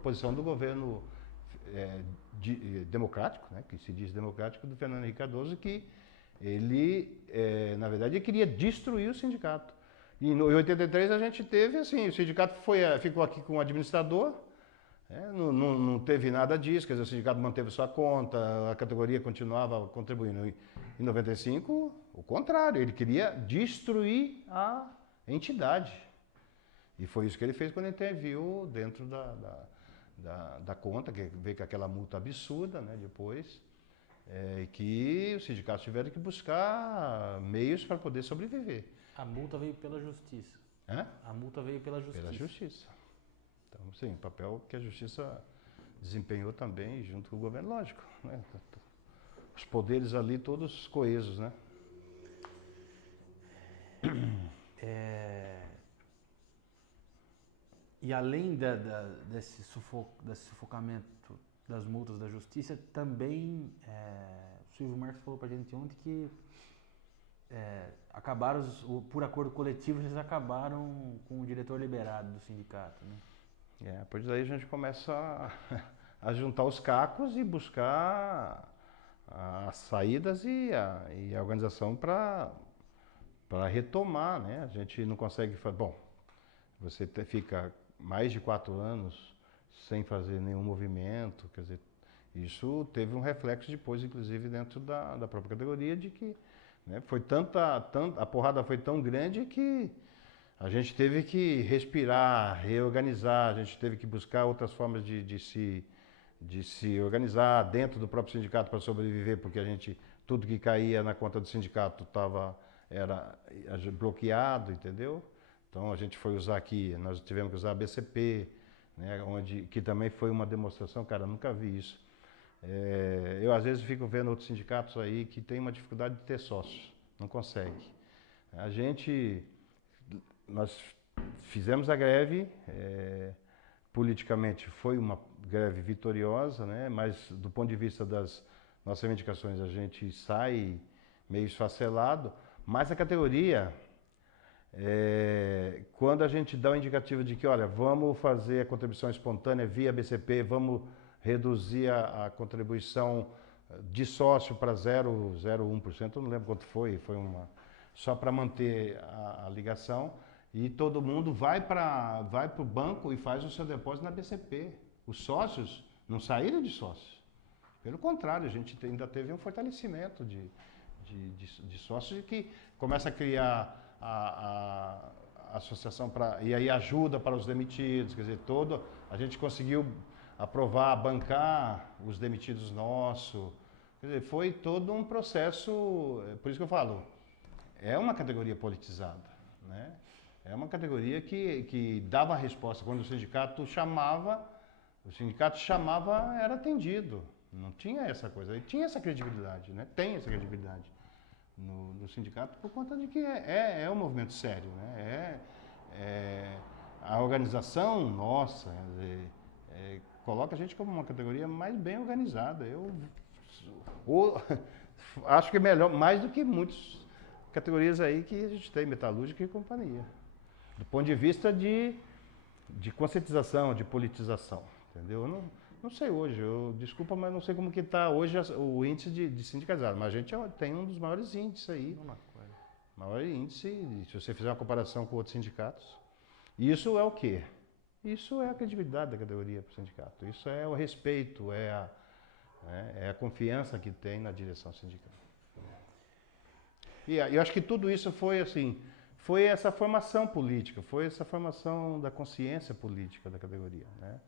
posição do governo democrático, né, que se diz democrático, do Fernando Henrique Cardoso, que ele, na verdade, ele queria destruir o sindicato. E em 83 a gente teve, assim, o sindicato ficou aqui com o administrador, não teve nada disso, quer dizer, o sindicato manteve sua conta, a categoria continuava contribuindo. Em 95, o contrário, ele queria destruir a entidade. E foi isso que ele fez quando interviu dentro da conta, que veio com aquela multa absurda, né, depois, que os sindicatos tiveram que buscar meios para poder sobreviver. A multa veio pela justiça. A multa veio pela justiça. Pela justiça. Então, sim, papel que a justiça desempenhou também junto com o governo, lógico, né? Os poderes ali todos coesos, né? E além desse sufocamento das multas da justiça, também o Silvio Marques falou pra gente ontem que por acordo coletivo, eles acabaram com o diretor liberado do sindicato, né? Pois aí a gente começa a juntar os cacos e buscar as saídas e a organização para retomar, né? A gente não consegue fazer. Bom, você fica mais de 4 anos sem fazer nenhum movimento, quer dizer, isso teve um reflexo depois, inclusive, dentro da própria categoria, de que, né, foi a porrada foi tão grande que a gente teve que respirar, reorganizar, a gente teve que buscar outras formas de se organizar dentro do próprio sindicato para sobreviver, porque tudo que caía na conta do sindicato era bloqueado, entendeu? Então a gente foi usar aqui, nós tivemos que usar a BCP, né, que também foi uma demonstração, cara, eu nunca vi isso. Eu às vezes fico vendo outros sindicatos aí que tem uma dificuldade de ter sócios, não consegue. Nós fizemos a greve, politicamente foi uma greve vitoriosa, né? Mas do ponto de vista das nossas reivindicações a gente sai meio esfacelado, mas a categoria, quando a gente dá o indicativo de que, olha, vamos fazer a contribuição espontânea via BCP, vamos reduzir a contribuição de sócio para 0,01%, eu não lembro quanto foi só para manter a ligação, e todo mundo vai para o banco e faz o seu depósito na BCP. Os sócios não saíram de sócios. Pelo contrário, a gente ainda teve um fortalecimento de sócios que começa a criar a associação e aí ajuda para os demitidos, quer dizer, a gente conseguiu aprovar, bancar os demitidos nossos. Quer dizer, foi todo um processo, por isso que eu falo, é uma categoria politizada, né? É uma categoria que dava a resposta. Quando o sindicato chamava, era atendido. Não tinha essa coisa. E tinha essa credibilidade, né? Tem essa credibilidade no sindicato por conta de que é um movimento sério, né? A organização nossa coloca a gente como uma categoria mais bem organizada. Acho que é melhor, mais do que muitas categorias aí que a gente tem, metalúrgica e companhia. Do ponto de vista de conscientização, de politização, entendeu? Eu não sei hoje, desculpa, mas não sei como que está hoje o índice de sindicalizados, mas a gente tem um dos maiores índices aí. Maior índice, se você fizer uma comparação com outros sindicatos. Isso é o quê? Isso é a credibilidade da categoria para o sindicato, isso é o respeito, é a confiança que tem na direção sindical. E eu acho que tudo isso foi assim, foi essa formação política, foi essa formação da consciência política da categoria, né?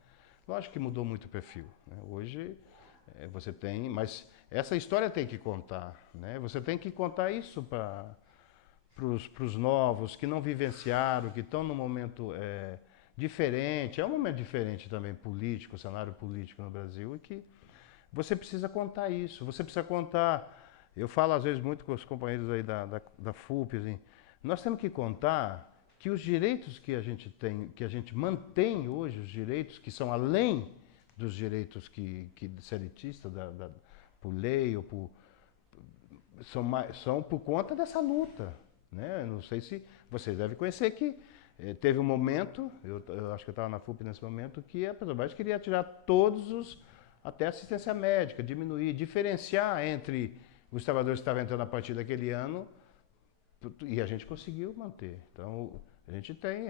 Lógico que mudou muito o perfil, né? Hoje você tem, mas essa história tem que contar, né? Você tem que contar isso para os novos que não vivenciaram, que estão num momento diferente, é um momento diferente também político, cenário político no Brasil, e que você precisa contar isso, você precisa contar. Eu falo às vezes muito com os companheiros aí da FUP, assim, nós temos que contar que os direitos que a gente tem, que a gente mantém hoje, os direitos que são além dos direitos que seletista, por lei ou são por conta dessa luta, né? Não sei se vocês devem conhecer que teve um momento, eu acho que eu estava na FUP nesse momento, que a Petrobras queria tirar até assistência médica, diminuir, diferenciar entre os trabalhadores que estavam entrando a partir daquele ano, e a gente conseguiu manter. Então, a gente tem,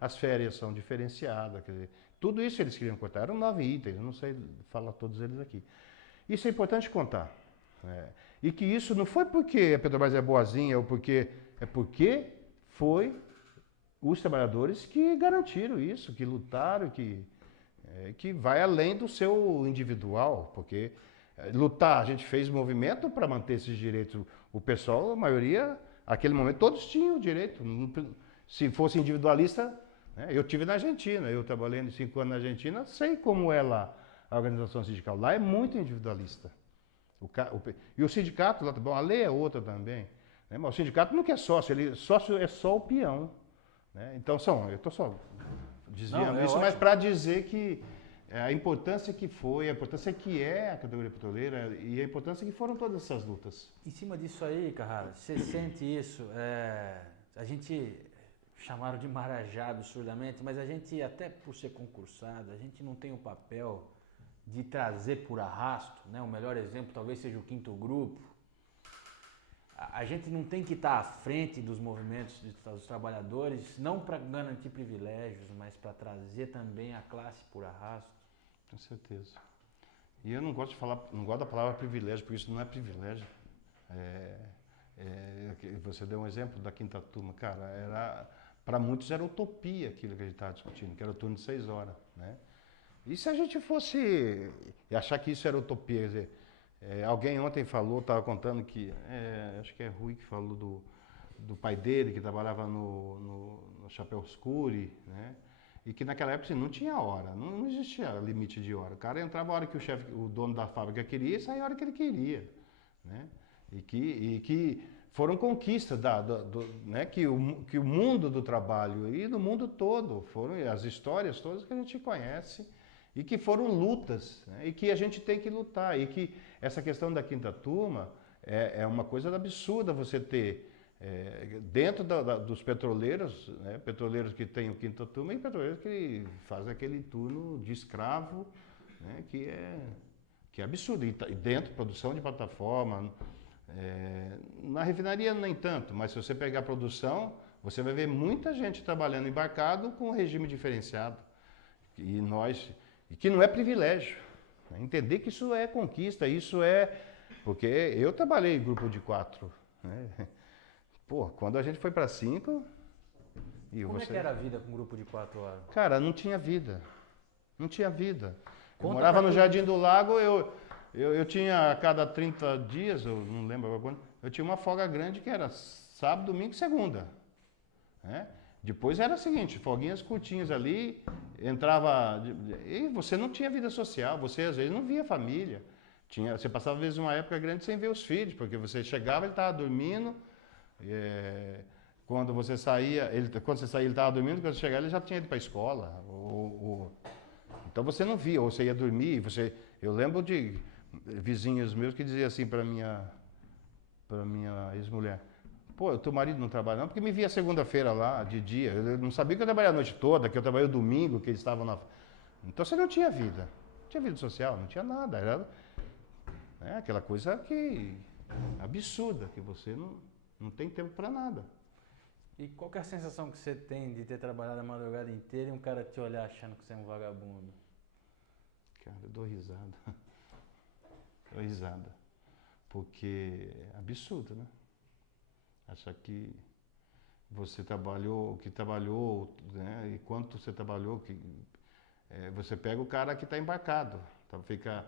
as férias são diferenciadas, quer dizer, tudo isso eles queriam cortar. Eram 9 itens, eu não sei falar todos eles aqui. Isso é importante contar. E que isso não foi porque a Petrobras é boazinha, ou porque foi os trabalhadores que garantiram isso, que lutaram, que vai além do seu individual, porque lutar, a gente fez movimento para manter esses direitos. O pessoal, a maioria, naquele momento, todos tinham o direito. Se fosse individualista, né, eu tive na Argentina, eu trabalhei 5 anos na Argentina, sei como é lá a organização sindical. Lá é muito individualista. E o sindicato, lá, bom, a lei é outra também, né, mas o sindicato não quer sócio, sócio é só o peão. Né? Então, eu estou só desviando isso, mas para dizer que a importância que foi, a importância que é a categoria petroleira e a importância que foram todas essas lutas. Em cima disso aí, Carrara, você sente isso? A gente chamaram de Marajá absurdamente, mas a gente, até por ser concursado, a gente não tem o papel de trazer por arrasto, né? O melhor exemplo talvez seja o Quinto Grupo. A gente não tem que estar à frente dos movimentos dos trabalhadores, não para garantir privilégios, mas para trazer também a classe por arrasto. Com certeza. E eu não gosto da palavra privilégio, porque isso não é privilégio. Você deu um exemplo da quinta turma, cara, para muitos era utopia aquilo que a gente estava discutindo, que era o turno de 6 horas, né? E se a gente fosse achar que isso era utopia, quer dizer, alguém ontem falou, estava contando que, acho que é Rui que falou do pai dele, que trabalhava no Chapéu Escuro, né? E que naquela época assim, não tinha hora, não existia limite de hora. O cara entrava a hora que o dono da fábrica queria e saía a hora que ele queria, né? E que foram conquistas né? que o mundo do trabalho e do mundo todo, foram as histórias todas que a gente conhece e que foram lutas, né? E que a gente tem que lutar. E que essa questão da quinta turma é uma coisa absurda você ter dentro dos petroleiros, né? Petroleiros que têm o quinta turma e petroleiros que fazem aquele turno de escravo, né? que é absurdo. E dentro, produção de plataforma, na refinaria nem tanto, mas se você pegar a produção, você vai ver muita gente trabalhando embarcado com regime diferenciado. E que não é privilégio. Né? Entender que isso é conquista, isso é... Porque eu trabalhei em grupo de 4, né? Pô, quando a gente foi para 5... Como é que era a vida com um grupo de 4 horas? Cara, não tinha vida. Não tinha vida. Eu morava no Jardim do Lago, eu tinha a cada 30 dias, eu não lembro agora quando, eu tinha uma folga grande que era sábado, domingo e segunda. Né? Depois era o seguinte, folguinhas curtinhas ali, entrava... E você não tinha vida social, você às vezes não via família. Você passava às vezes uma época grande sem ver os filhos, porque você chegava, ele estava dormindo... Quando você saía, ele estava dormindo, quando você chegava, ele já tinha ido para a escola. Então você não via, ou você ia dormir. Eu lembro de vizinhos meus que diziam assim para minha ex-mulher: pô, o teu marido não trabalha não, porque me via segunda-feira lá, de dia. Eu não sabia que eu trabalhava a noite toda, que eu trabalhei o domingo, que eles estavam na. Então você não tinha vida. Não tinha vida social, não tinha nada. Era aquela coisa absurda, que você não tem tempo para nada. E qual que é a sensação que você tem de ter trabalhado a madrugada inteira e um cara te olhar achando que você é um vagabundo? Cara, eu dou risada. Dou risada. Porque é absurdo, né? Achar que você trabalhou, né? E quanto você trabalhou, você pega o cara que está embarcado. Então fica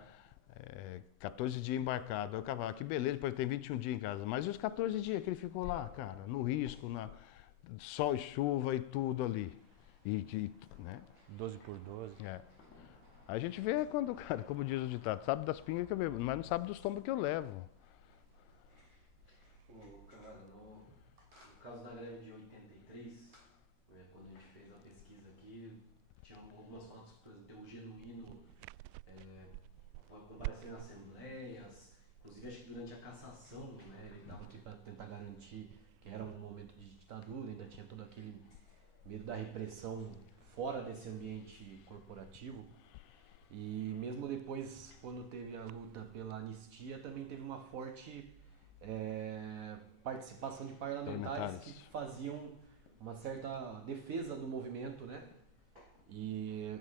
14 dias embarcado. Aí o cara fala, que beleza, depois tem 21 dias em casa. Mas e os 14 dias que ele ficou lá, cara? No risco, sol e chuva e tudo ali. Né? 12 por 12. A gente vê quando, cara, como diz o ditado, sabe das pingas que eu bebo, mas não sabe dos tombos que eu levo. Cara, no caso da greve de 83, quando a gente fez a pesquisa aqui, tinha algumas fotos, por exemplo, tem o genuíno em assembleias, inclusive acho que durante a cassação, né, ele dava para tentar garantir que era um momento de ditadura, ainda tinha todo aquele medo da repressão fora desse ambiente corporativo. E mesmo depois, quando teve a luta pela anistia, também teve uma forte participação de parlamentares que faziam uma certa defesa do movimento, né? E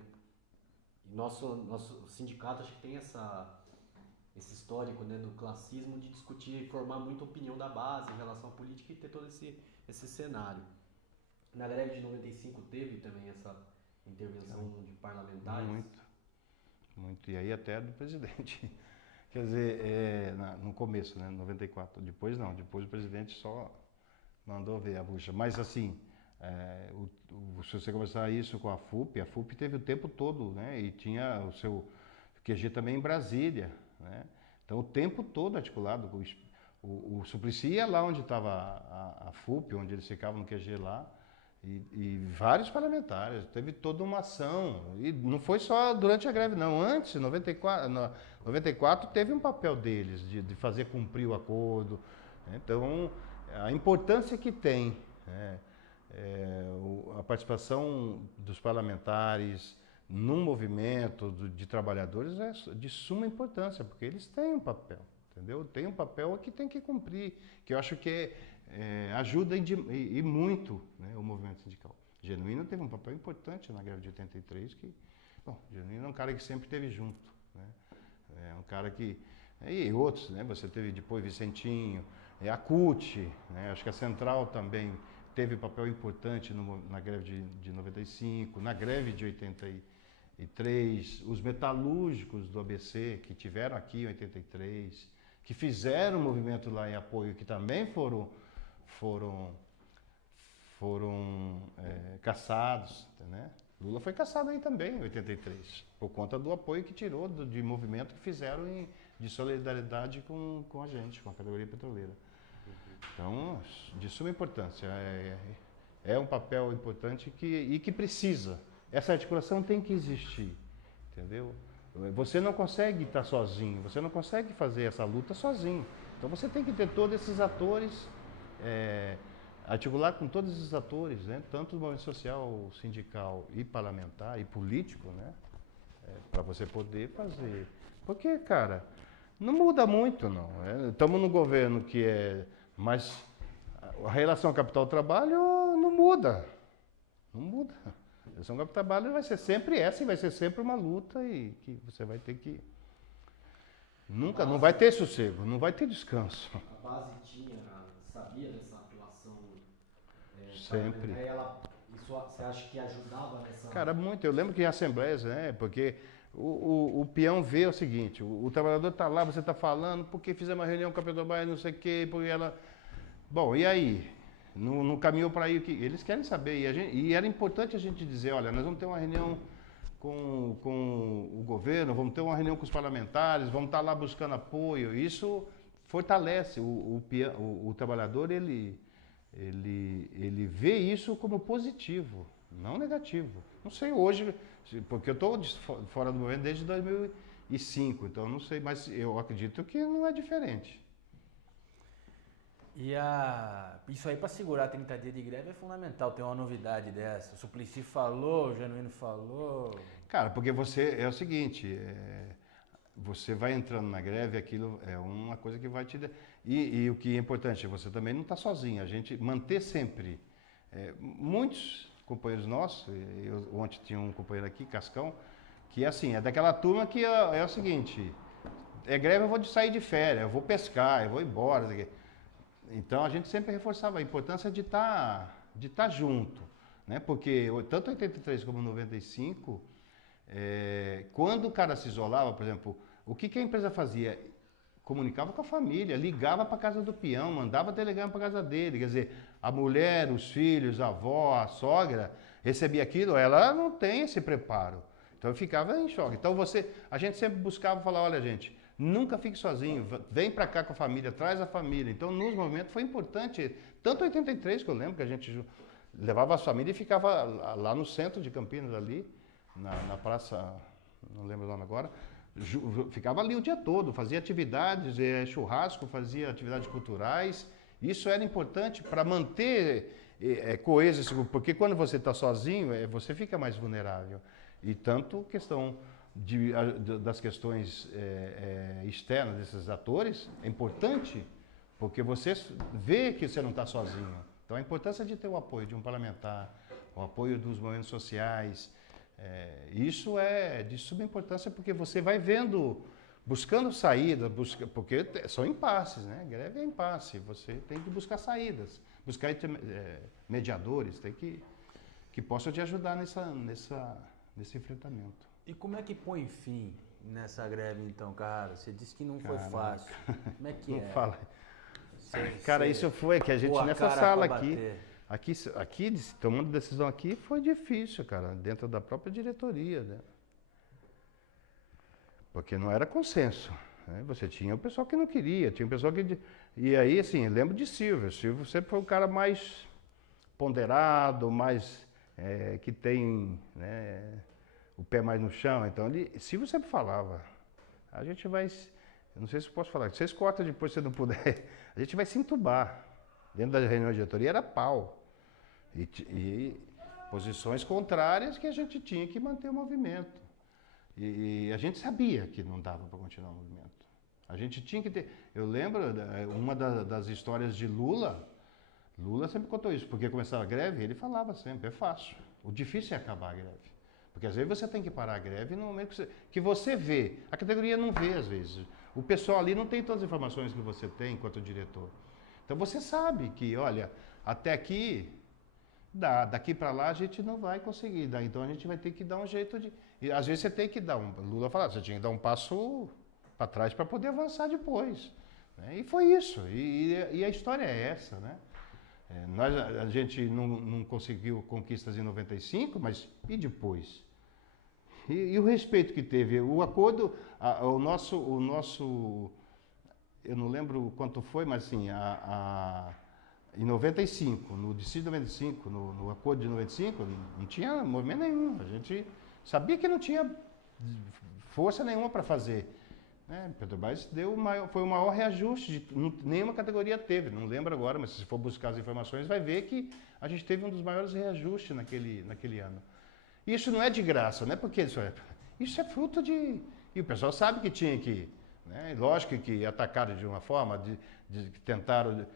nosso sindicato acho que tem esse histórico, né, do classismo de discutir e formar muita opinião da base em relação à política e ter todo esse cenário. Na greve de 95 teve também essa intervenção de parlamentares? Muito. E aí até do presidente. Quer dizer, no começo, né, 94. Depois não, depois o presidente só mandou ver a bucha. Mas assim, se você conversar isso com a FUP teve o tempo todo, né, e tinha o seu QG também em Brasília, né? Então o tempo todo articulado. O Suplicy ia lá onde estava a FUP, onde eles ficavam no QG lá, e vários parlamentares, teve toda uma ação, e não foi só durante a greve não, antes, em 94 teve um papel deles, de fazer cumprir o acordo, né? Então a importância que tem, né, a participação dos parlamentares num movimento de trabalhadores é de suma importância, porque eles têm um papel, entendeu? Tem um papel que tem que cumprir, que eu acho que ajuda e muito, né, o movimento sindical. Genuíno teve um papel importante na greve de 83, Genuíno é um cara que sempre esteve junto, né? É um cara que... E outros, né? Você teve depois Vicentinho, a CUT, né? Acho que a Central também teve papel importante na greve de 95, na greve de 83, os metalúrgicos do ABC, que tiveram aqui em 83, que fizeram um movimento lá em apoio, que também foram caçados, né? Lula foi caçado aí também em 83, por conta do apoio que tirou de movimento que fizeram de solidariedade com a gente, com a categoria petroleira. Então, de suma importância, é um papel importante e que precisa. Essa articulação tem que existir, entendeu? Você não consegue estar sozinho, você não consegue fazer essa luta sozinho. Então você tem que ter todos esses atores, articular com todos esses atores, né? Tanto do movimento social, sindical e parlamentar e político, né? Para você poder fazer. Porque, cara, não muda muito, não. Estamos num governo que mas a relação capital-trabalho não muda. Não muda. A relação capital-trabalho vai ser sempre essa e vai ser sempre uma luta e que você vai ter que... não vai ter sossego, não vai ter descanso. A base sabia dessa atuação? Sempre. Isso você acha que ajudava nessa... Cara, muito. Eu lembro que em assembleias, né? Porque o peão vê o seguinte, o trabalhador está lá, você está falando, porque fizemos uma reunião com a Petrobras, não sei o quê, porque ela... Bom, e aí? Não caminhou para aí o que eles querem saber. E era importante a gente dizer, olha, nós vamos ter uma reunião com o governo, vamos ter uma reunião com os parlamentares, vamos estar lá buscando apoio. Isso fortalece o trabalhador, ele vê isso como positivo, não negativo. Não sei hoje, porque eu estou fora do movimento desde 2005, então não sei, mas eu acredito que não é diferente. E isso aí para segurar 30 dias de greve é fundamental, ter uma novidade dessa. O Suplicy falou, o Genuíno falou. Cara, porque é o seguinte, você vai entrando na greve, aquilo é uma coisa que vai te... E o que é importante, você também não está sozinho, a gente manter sempre. Muitos companheiros nossos, ontem tinha um companheiro aqui, Cascão, que é daquela turma que é o seguinte, greve, eu vou sair de férias, eu vou pescar, eu vou embora. Então a gente sempre reforçava a importância de estar junto, né? Porque tanto 83 como 95, quando o cara se isolava, por exemplo, o que a empresa fazia? Comunicava com a família, ligava para a casa do peão, mandava telegrama para a casa dele. Quer dizer, a mulher, os filhos, a avó, a sogra, recebia aquilo, ela não tem esse preparo. Então eu ficava em choque. Então a gente sempre buscava falar, olha gente, nunca fique sozinho, vem para cá com a família, traz a família. Então nos movimentos foi importante, tanto 83 que eu lembro que a gente levava as famílias e ficava lá no centro de Campinas ali, na praça, não lembro o nome agora, ficava ali o dia todo, fazia atividades, churrasco, fazia atividades culturais. Isso era importante para manter coeso esse grupo, porque quando você está sozinho, você fica mais vulnerável. E tanto questão das questões externas desses atores é importante, porque você vê que você não está sozinho. Então a importância de ter o apoio de um parlamentar, o apoio dos movimentos sociais, isso é de suma importância, porque você vai vendo, buscando saídas, porque são impasses, né? Greve é impasse, você tem que buscar saídas, buscar mediadores, tem que possam te ajudar nesse enfrentamento. E como é que põe fim nessa greve, então, cara? Você disse que não foi fácil. Como é que não fala. Cara, isso foi que a gente nessa sala aqui, tomando decisão aqui, foi difícil, cara, dentro da própria diretoria, né? Porque não era consenso, né? Você tinha o pessoal que não queria, tinha o pessoal que... E aí, assim, lembro de Silvio. Silvio sempre foi o cara mais ponderado, mais que tem, né, o pé mais no chão. Então, Silvio sempre falava, a gente vai... Eu não sei se eu posso falar, vocês cortam depois se não puder. A gente vai se entubar. Dentro da reunião de diretoria era pau. E posições contrárias que a gente tinha que manter o movimento. E a gente sabia que não dava para continuar o movimento. A gente tinha que ter... Eu lembro, uma das histórias de Lula sempre contou isso, porque começava a greve, ele falava sempre, é fácil. O difícil é acabar a greve. Porque às vezes você tem que parar a greve no momento que você vê. A categoria não vê, às vezes. O pessoal ali não tem todas as informações que você tem enquanto diretor. Então você sabe que, olha, até aqui dá, daqui para lá a gente não vai conseguir dar. Então a gente vai ter que dar um jeito de... E às vezes você tem que dar Lula falava, você tinha que dar um passo para trás para poder avançar depois. Né? E foi isso. E a história é essa, né? A gente não conseguiu conquistas em 95, mas e depois? E o respeito que teve, o acordo, o nosso, eu não lembro quanto foi, mas assim, em 95, no decídio de 95, no acordo de 95, não tinha movimento nenhum. A gente sabia que não tinha força nenhuma para fazer. Petrobras foi o maior reajuste, nenhuma categoria teve, não lembro agora, mas se for buscar as informações vai ver que a gente teve um dos maiores reajustes naquele ano. Isso não é de graça, não é porque isso é fruto de... E o pessoal sabe que tinha que... Né? Lógico que atacaram de uma forma, tentaram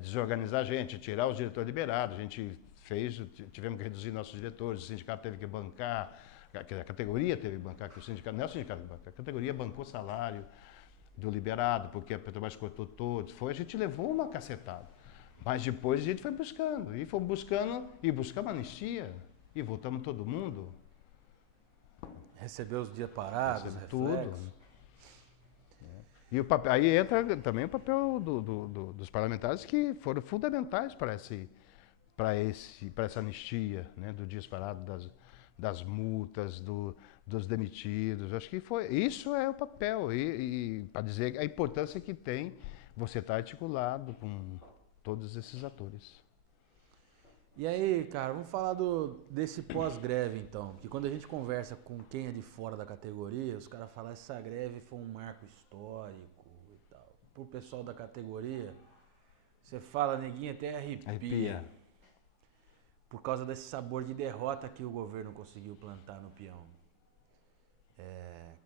desorganizar a gente, tirar os diretores liberados, a gente tivemos que reduzir nossos diretores, o sindicato teve que bancar, a categoria teve que bancar, que o sindicato, não é o sindicato que banca, a categoria bancou salário do liberado, porque a Petrobras cortou todos, a gente levou uma cacetada. Mas depois a gente foi buscando, e buscamos anistia, e voltamos todo mundo. Recebeu os dias parados, tudo. E aí entra também o papel dos parlamentares que foram fundamentais para essa anistia, né, do dias parados, das multas, dos demitidos. Acho que isso é o papel. E para dizer a importância que tem você estar articulado com todos esses atores. E aí, cara, vamos falar desse pós-greve, então. Porque quando a gente conversa com quem é de fora da categoria, os caras falam que essa greve foi um marco histórico e tal. Pro pessoal da categoria, você fala, neguinho, até arrepia. Por causa desse sabor de derrota que o governo conseguiu plantar no peão.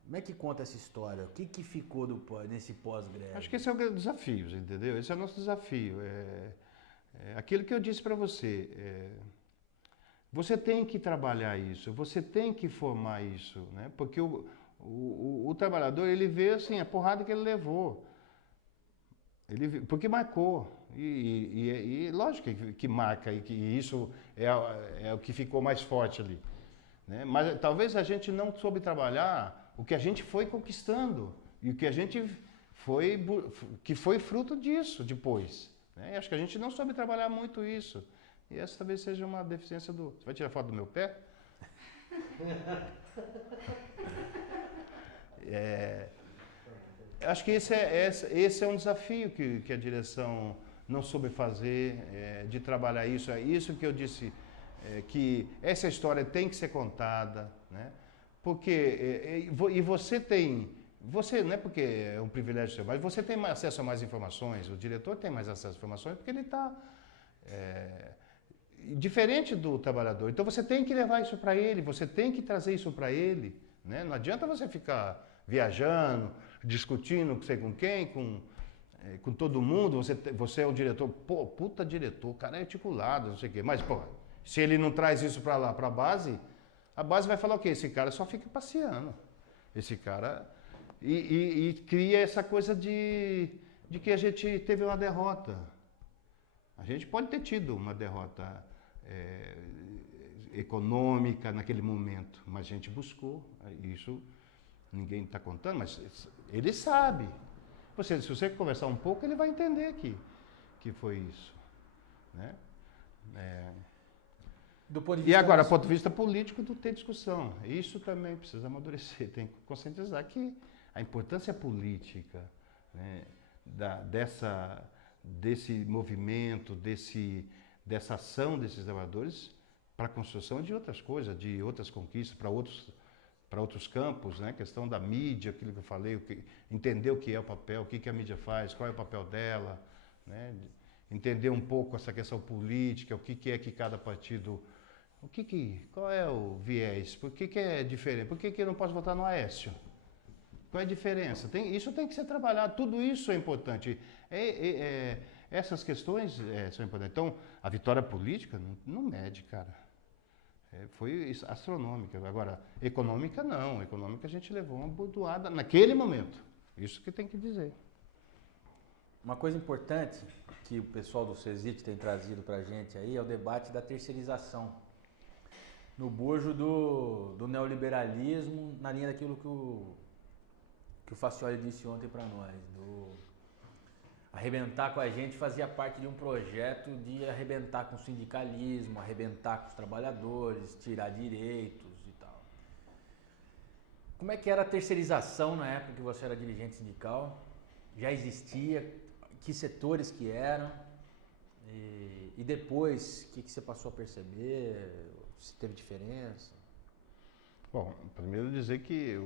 Como é que conta essa história? O que ficou nesse pós-greve? Acho que esse é o desafio, entendeu? Esse é o nosso desafio. Aquilo que eu disse para você, você tem que trabalhar isso, você tem que formar isso, né? Porque o trabalhador, ele vê assim, a porrada que ele levou, porque marcou, e lógico que marca, e que isso é o que ficou mais forte ali, né? Mas talvez a gente não soube trabalhar o que a gente foi conquistando, e o que a gente que foi fruto disso depois. Acho que a gente não soube trabalhar muito isso. E essa talvez seja uma deficiência do... Você vai tirar foto do meu pé? Acho que esse é um desafio que a direção não soube fazer, de trabalhar isso. É isso que eu disse, que essa história tem que ser contada, né? Porque, e você tem, você não é porque é um privilégio seu, mas você tem mais acesso a mais informações, o diretor tem mais acesso a informações porque ele está diferente do trabalhador. Então você tem que levar isso para ele, você tem que trazer isso para ele. Né? Não adianta você ficar viajando, discutindo não sei com quem, com todo mundo, você é o diretor, pô, puta diretor, o cara é articulado, não sei o quê. Mas, pô, se ele não traz isso para lá, para a base vai falar o quê? Esse cara só fica passeando. Esse cara... E cria essa coisa de que a gente teve uma derrota. A gente pode ter tido uma derrota econômica naquele momento, mas a gente buscou. Isso ninguém está contando, mas ele sabe. Se você conversar um pouco, ele vai entender que foi isso. Né? Do ponto de E vista agora, do ponto de vista político, não tem discussão. Isso também precisa amadurecer, tem que conscientizar que a importância política, né, desse movimento, dessa ação desses trabalhadores para a construção de outras coisas, de outras conquistas, para outros campos, né? Questão da mídia, aquilo que eu falei, entender o que é o papel, o que a mídia faz, qual é o papel dela, né? Entender um pouco essa questão política, o que é que cada partido... qual é o viés? Por que é diferente? Por que eu não posso votar no Aécio? Qual é a diferença? Isso tem que ser trabalhado, tudo isso é importante. Essas questões são importantes. Então, a vitória política não mede, cara. Foi astronômica. Agora, econômica não. Econômica a gente levou uma bordoada naquele momento. Isso que tem que dizer. Uma coisa importante que o pessoal do CESIT tem trazido para a gente aí é o debate da terceirização. No bojo do neoliberalismo, na linha daquilo que o Facioli disse ontem para nós, arrebentar com a gente fazia parte de um projeto de arrebentar com o sindicalismo, arrebentar com os trabalhadores, tirar direitos e tal. Como é que era a terceirização na época que você era dirigente sindical? Já existia? Que setores que eram? E depois, o que você passou a perceber? Se teve diferença? Bom, primeiro dizer que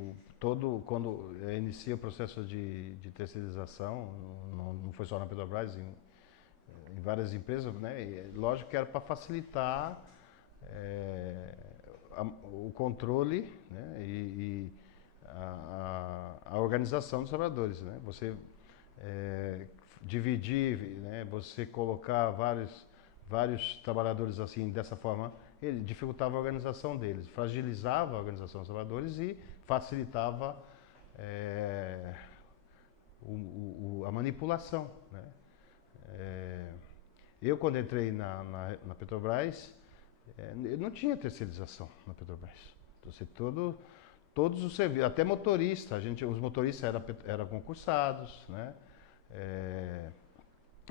quando inicia o processo de terceirização, não foi só na Petrobras, em várias empresas, né? E, lógico que era para facilitar o controle, né? E a organização dos trabalhadores, né? Você dividir, né? Você colocar vários trabalhadores assim dessa forma, ele dificultava a organização deles, fragilizava a organização dos trabalhadores e facilitava a manipulação. Né? Eu, quando entrei na Petrobras, não tinha terceirização na Petrobras. Então, todos os serviços, até motorista, os motoristas eram concursados. Né?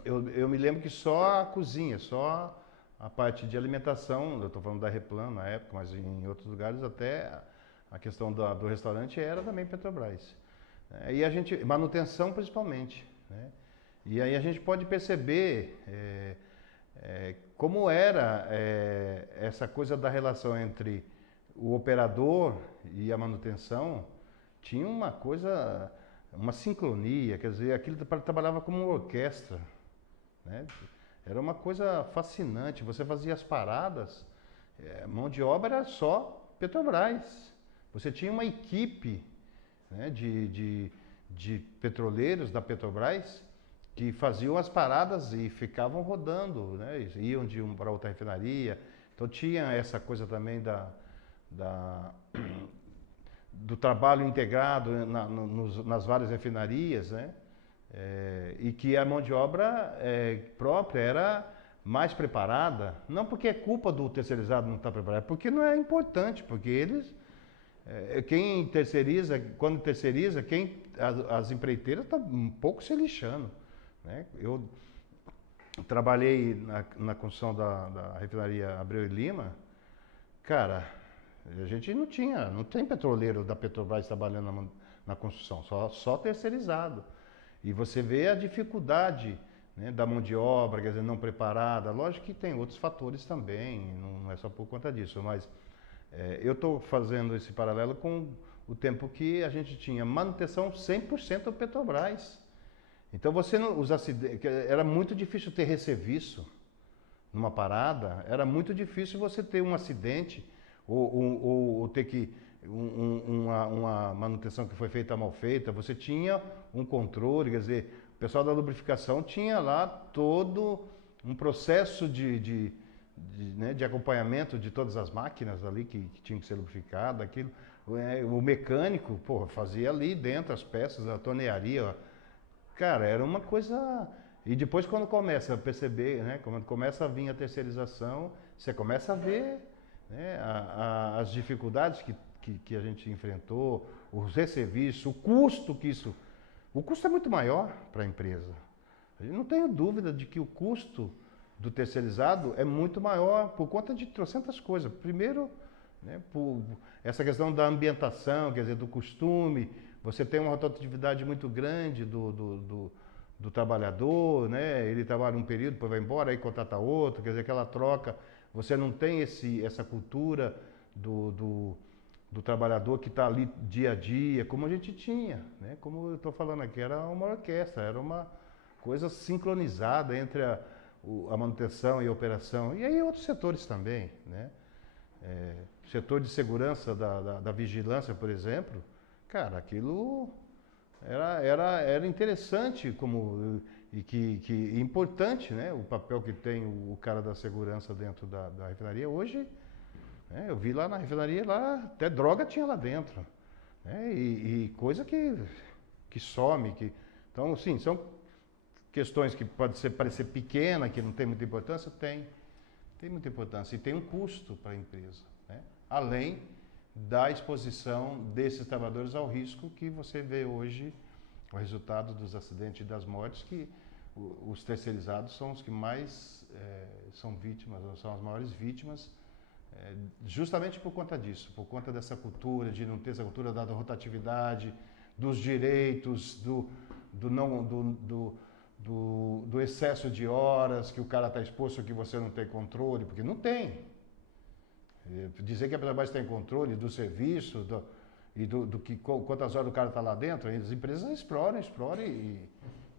Eu me lembro que só a cozinha, só a parte de alimentação, eu estou falando da Replan na época, mas em outros lugares até a questão do restaurante era também Petrobras. E manutenção principalmente. Né? E aí a gente pode perceber como era essa coisa da relação entre o operador e a manutenção, tinha uma coisa, uma sincronia, quer dizer, aquilo trabalhava como uma orquestra. Né? Era uma coisa fascinante, você fazia as paradas, mão de obra era só Petrobras. Você tinha uma equipe, né, de petroleiros da Petrobras que faziam as paradas e ficavam rodando, né, iam de uma para outra refinaria. Então tinha essa coisa também do trabalho integrado nas várias refinarias, né? E que a mão de obra própria era mais preparada, não porque é culpa do terceirizado não estar preparado, porque não é importante, porque eles, quem terceiriza, quando terceiriza, as empreiteiras estão um pouco se lixando. Né? Eu trabalhei na construção da refinaria Abreu e Lima, cara, a gente não tem petroleiro da Petrobras trabalhando na construção, só terceirizado. E você vê a dificuldade, né, da mão de obra, quer dizer, não preparada. Lógico que tem outros fatores também, não é só por conta disso, mas Eu estou fazendo esse paralelo com o tempo que a gente tinha manutenção 100% do Petrobras. Então você não, os acidentes, era muito difícil ter resserviço numa parada, era muito difícil você ter um acidente ou ter que uma manutenção que foi feita mal feita. Você tinha um controle, quer dizer, o pessoal da lubrificação tinha lá todo um processo de acompanhamento de todas as máquinas ali que tinham que ser lubrificadas, aquilo. O mecânico, porra, fazia ali dentro as peças, a tornearia. Cara, era uma coisa... E depois quando começa a perceber, né, quando começa a vir a terceirização, você começa a ver, né, as dificuldades que a gente enfrentou, os resserviços, o custo que isso... O custo é muito maior para a empresa. Eu não tenho dúvida de que o custo do terceirizado é muito maior por conta de trocentas coisas. Primeiro, né, por essa questão da ambientação, quer dizer, do costume, você tem uma rotatividade muito grande do trabalhador, né? Ele trabalha um período, depois vai embora, aí contrata outro, quer dizer, aquela troca. Você não tem essa cultura do trabalhador que está ali dia a dia, como a gente tinha, né? Como eu estou falando aqui, era uma orquestra, era uma coisa sincronizada entre a manutenção e a operação. E aí outros setores também, né? Setor de segurança da vigilância, por exemplo, cara, aquilo era interessante e importante, né? O papel que tem o cara da segurança dentro da refinaria. Hoje, né, eu vi lá na refinaria, lá, até droga tinha lá dentro, né? E coisa que some. Então, sim, são questões que podem parecer pequena, que não tem muita importância, tem muita importância e tem um custo para a empresa, né? Além da exposição desses trabalhadores ao risco que você vê hoje, o resultado dos acidentes e das mortes, que os terceirizados são os que mais são vítimas, são as maiores vítimas, justamente por conta disso, por conta dessa cultura, de não ter essa cultura da rotatividade, dos direitos, do excesso de horas que o cara está exposto, que você não tem controle, porque não tem. Dizer que a Petrobras tem controle do serviço quantas horas o cara está lá dentro, as empresas exploram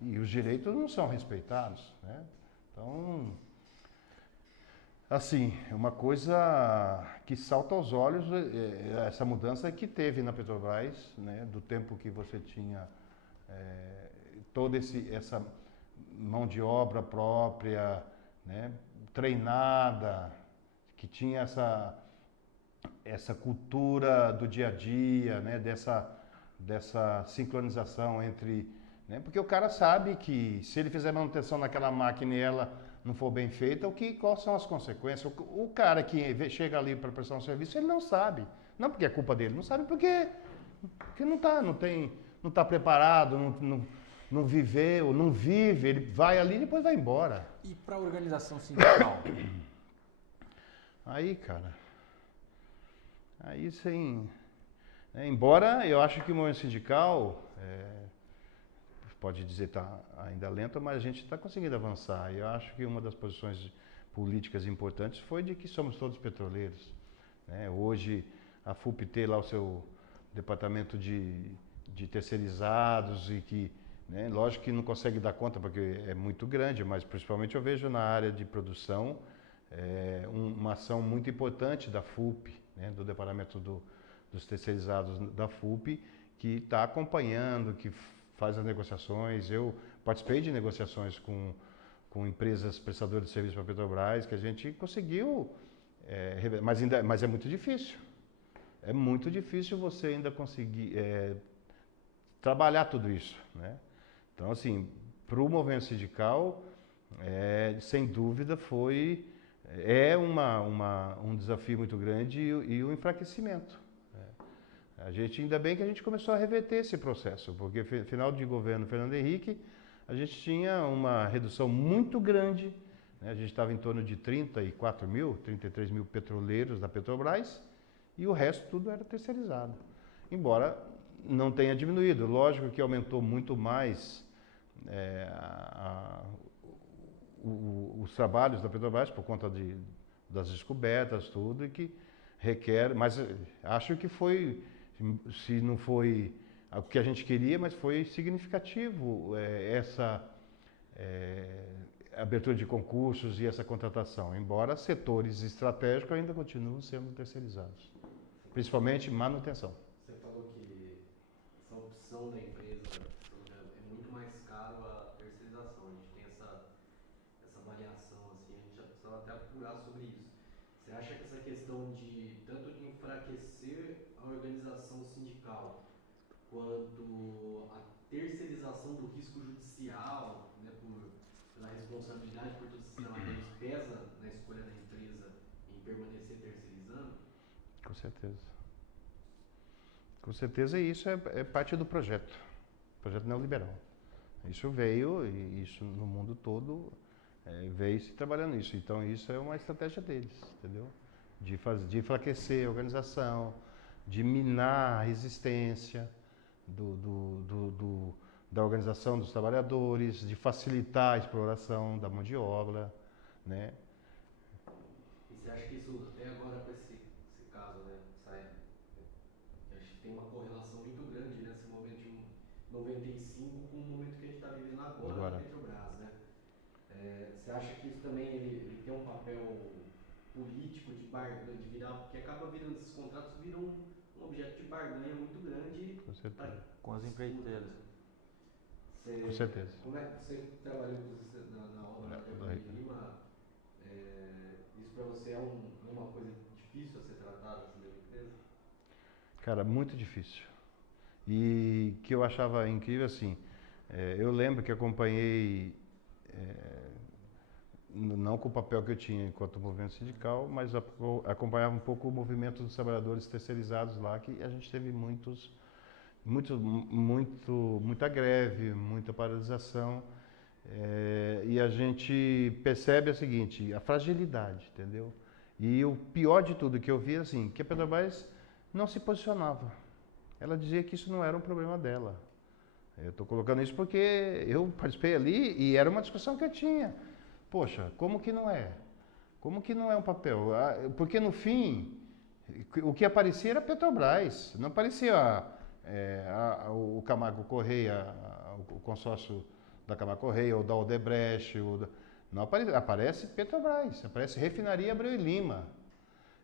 e os direitos não são respeitados, né? Então, assim, é uma coisa que salta aos olhos, essa mudança que teve na Petrobras, né, do tempo que você tinha toda essa mão de obra própria, né, treinada, que tinha essa cultura do dia a dia, né, dessa sincronização entre... Né, porque o cara sabe que se ele fizer manutenção naquela máquina e ela não for bem feita, quais são as consequências? O cara que chega ali para prestar um serviço, ele não sabe. Não porque é culpa dele, não sabe porque não está preparado, não viveu, não vive, ele vai ali e depois vai embora. E para a organização sindical? Aí, cara, aí sim, embora eu acho que o movimento sindical, pode dizer está ainda lento, mas a gente está conseguindo avançar. Eu acho que uma das posições políticas importantes foi de que somos todos petroleiros, né? Hoje a FUP tem lá o seu departamento de terceirizados e que, né, lógico que não consegue dar conta porque é muito grande, mas principalmente eu vejo na área de produção uma ação muito importante da FUP, né, do departamento dos terceirizados da FUP, que está acompanhando, que faz as negociações. Eu participei de negociações com empresas prestadoras de serviço para a Petrobras, que a gente conseguiu, mas é muito difícil. É muito difícil você ainda conseguir trabalhar tudo isso, né? Então, assim, para o movimento sindical, sem dúvida um desafio muito grande e um enfraquecimento. A gente, ainda bem que a gente começou a reverter esse processo, porque final de governo Fernando Henrique, a gente tinha uma redução muito grande, né? A gente estava em torno de 33 mil petroleiros da Petrobras e o resto tudo era terceirizado. Embora não tenha diminuído, lógico que aumentou muito mais os trabalhos da Petrobras por conta das descobertas, tudo, e que requer, mas acho que foi, se não foi o que a gente queria, mas foi significativo essa abertura de concursos e essa contratação, embora setores estratégicos ainda continuam sendo terceirizados, principalmente manutenção. Você falou que essa opção da empresa é muito mais caro a terceirização. A gente tem essa avaliação, assim, a gente já precisava até apurar sobre isso. Você acha que essa questão de tanto de enfraquecer a organização sindical quanto a terceirização do risco judicial, né, pela responsabilidade por todos esses trabalhadores pesa na escolha da empresa em permanecer terceirizando? Com certeza. Com certeza isso é parte do projeto neoliberal. Isso veio, e isso no mundo todo veio se trabalhando nisso. Então isso é uma estratégia deles, entendeu? De enfraquecer a organização, de minar a resistência da organização dos trabalhadores, de facilitar a exploração da mão de obra, né? E você acha que isso, até agora com esse caso, né, acho que tem uma correlação muito grande nesse momento de 95 com o momento que a gente está vivendo agora na Petrobras, né? Você acha que isso também ele tem um papel político de barganha, de virar, porque acaba virando, esses contratos viram um objeto de barganha muito grande com as empreiteiras. Com certeza. Como é que você trabalhou na obra da Petrobras de Lima? Isso para você é uma coisa difícil a ser tratada assim, da empresa? Cara, muito difícil. E que eu achava incrível, assim, eu lembro que acompanhei, não com o papel que eu tinha enquanto movimento sindical, mas acompanhava um pouco o movimento dos trabalhadores terceirizados lá, que a gente teve muita greve, muita paralisação, e a gente percebe o seguinte, a fragilidade, entendeu? E o pior de tudo que eu vi, assim, que a Petrobras não se posicionava. Ela dizia que isso não era um problema dela. Eu estou colocando isso porque eu participei ali e era uma discussão que eu tinha. Poxa, como que não é? Como que não é um papel? Porque no fim, o que aparecia era a Petrobras, não aparecia o Camargo Correia, o consórcio da Camargo Correia, ou da Odebrecht, não aparece Petrobras, aparece Refinaria Abreu e Lima.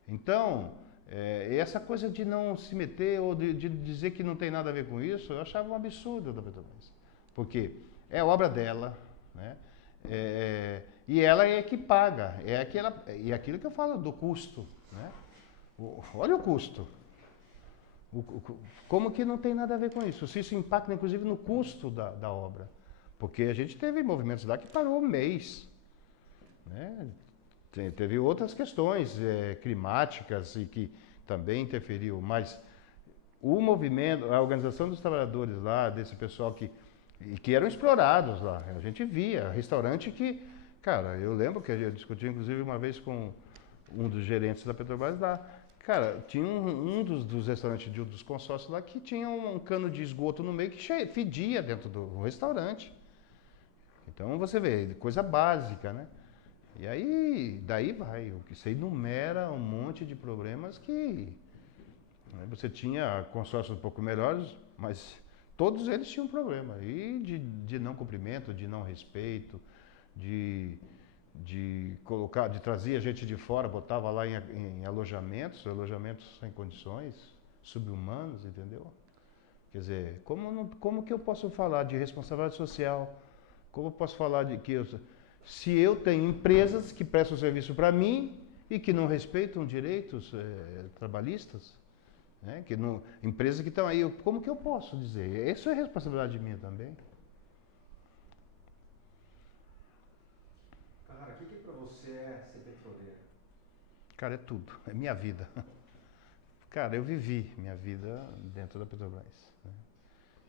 Então, essa coisa de não se meter ou de dizer que não tem nada a ver com isso, eu achava um absurdo da Petrobras. Porque é obra dela, né? E ela é que paga, e aquilo que eu falo do custo, né? Olha o custo. Como que não tem nada a ver com isso? Se isso impacta, inclusive, no custo da obra. Porque a gente teve movimentos lá que parou um mês, né? Teve outras questões climáticas e que também interferiu, mas o movimento, a organização dos trabalhadores lá, desse pessoal que eram explorados lá, a gente via, restaurante que, cara, eu lembro que eu discuti inclusive uma vez com um dos gerentes da Petrobras lá, cara, tinha um dos restaurantes de um dos consórcios lá que tinha um cano de esgoto no meio que fedia dentro do restaurante. Então você vê, coisa básica, né? E aí, daí vai, o que você enumera um monte de problemas que você tinha consórcios um pouco melhores, mas todos eles tinham problema. E de não cumprimento, de não respeito, de trazer a gente de fora, botava lá em alojamentos sem condições, subhumanos, entendeu? Quer dizer, como que eu posso falar de responsabilidade social? Como eu posso falar de que se eu tenho empresas que prestam serviço para mim e que não respeitam direitos trabalhistas, né? Empresas que estão aí, como que eu posso dizer? Isso é responsabilidade minha também. Cara, o que para você é ser petroleiro? Cara, é tudo, é minha vida. Cara, eu vivi minha vida dentro da Petrobras, né?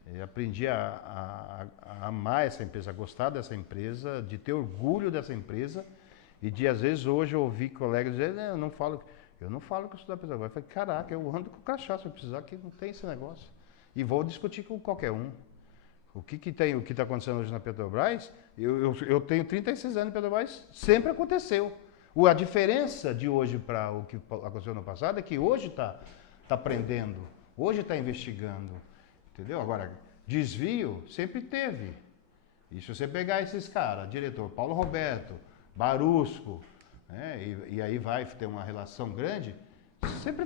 Eu aprendi a amar essa empresa, a gostar dessa empresa, de ter orgulho dessa empresa e de, às vezes, hoje ouvir colegas dizer, eu não falo que eu sou da Petrobras. Eu falei, caraca, eu ando com crachá, se eu precisar, que não tem esse negócio. E vou discutir com qualquer um. O que está acontecendo hoje na Petrobras, eu tenho 36 anos na Petrobras, sempre aconteceu. A diferença de hoje para o que aconteceu no passado é que hoje tá prendendo, hoje está investigando, entendeu? Agora, desvio sempre teve. E se você pegar esses caras, diretor Paulo Roberto, Barusco, né, e aí vai ter uma relação grande, sempre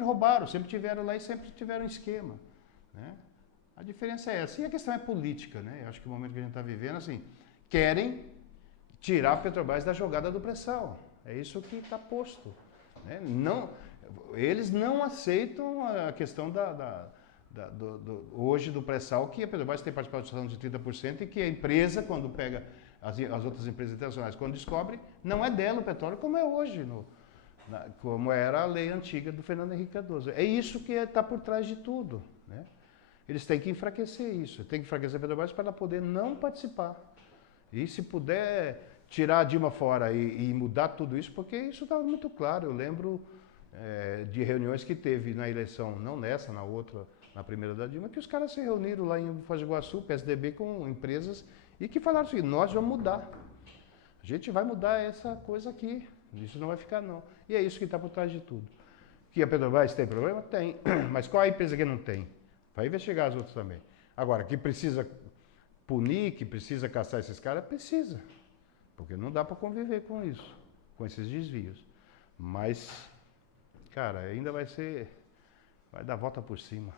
roubaram, sempre tiveram lá e sempre tiveram esquema, né? A diferença é essa. E a questão é política, né? Eu acho que o momento que a gente está vivendo, assim, querem tirar a Petrobras da jogada do pré-sal. É isso que está posto, né? Eles não aceitam a questão hoje do pré-sal, que a Petrobras tem participação de 30% e que a empresa, quando pega as outras empresas internacionais, quando descobre, não é dela o petróleo, como é hoje, como era a lei antiga do Fernando Henrique Cardoso. É isso que está por trás de tudo, né? Eles têm que enfraquecer isso, têm que enfraquecer a Petrobras para ela poder não participar. E se puder tirar a Dilma fora e mudar tudo isso, porque isso estava muito claro. Eu lembro de reuniões que teve na eleição, não nessa, na outra, na primeira da Dilma, que os caras se reuniram lá em Foz do Iguaçu, PSDB, com empresas, e que falaram assim, nós vamos mudar. A gente vai mudar essa coisa aqui, isso não vai ficar não. E é isso que está por trás de tudo. Que a Petrobras tem problema? Tem. Mas qual a empresa que não tem? Vai investigar as outras também. Agora, que precisa punir, que precisa caçar esses caras, precisa. Porque não dá para conviver com isso, com esses desvios. Mas, cara, ainda vai dar volta por cima.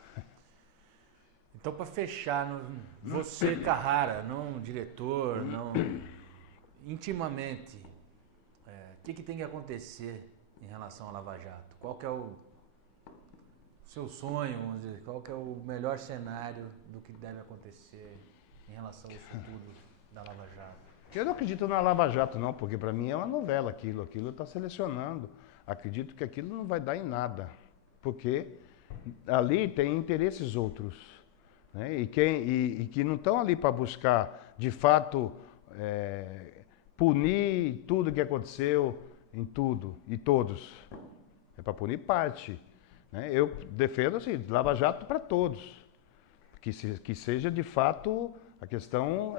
Então, para fechar, você, Carrara, não diretor, não intimamente, o que tem que acontecer em relação à Lava Jato? Qual que é o seu sonho, vamos dizer, qual que é o melhor cenário do que deve acontecer em relação ao futuro da Lava Jato? Eu não acredito na Lava Jato, não, porque para mim é uma novela aquilo está selecionando. Acredito que aquilo não vai dar em nada, porque ali tem interesses outros, né? E que não estão ali para buscar, de fato, punir tudo que aconteceu em tudo e todos. É para punir parte, né? Eu defendo assim, Lava Jato para todos, que seja de fato a questão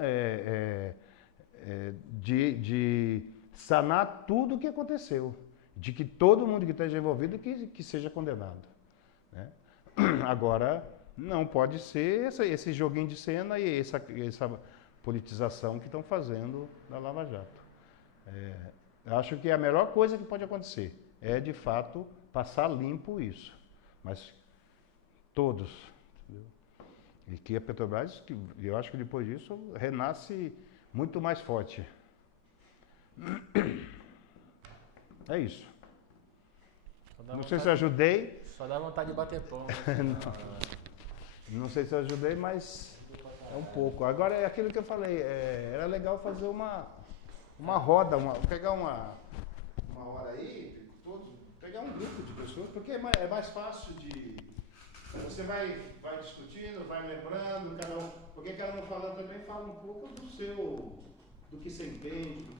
de sanar tudo o que aconteceu, de que todo mundo que esteja envolvido que seja condenado, né? Agora, não pode ser esse joguinho de cena e essa politização que estão fazendo da Lava Jato. Acho que a melhor coisa que pode acontecer é, de fato, passar limpo isso. Mas todos. Entendeu? E que a Petrobras, eu acho que depois disso, renasce muito mais forte. É isso. Não sei se eu ajudei. Só dá vontade de bater pão. Não sei se eu ajudei, mas é um pouco. Agora é aquilo que eu falei, era legal fazer uma roda, pegar uma hora aí, pegar um grupo de pessoas, porque é mais fácil de... Você vai discutindo, vai lembrando, porque cada um falando também fala um pouco do que você entende, do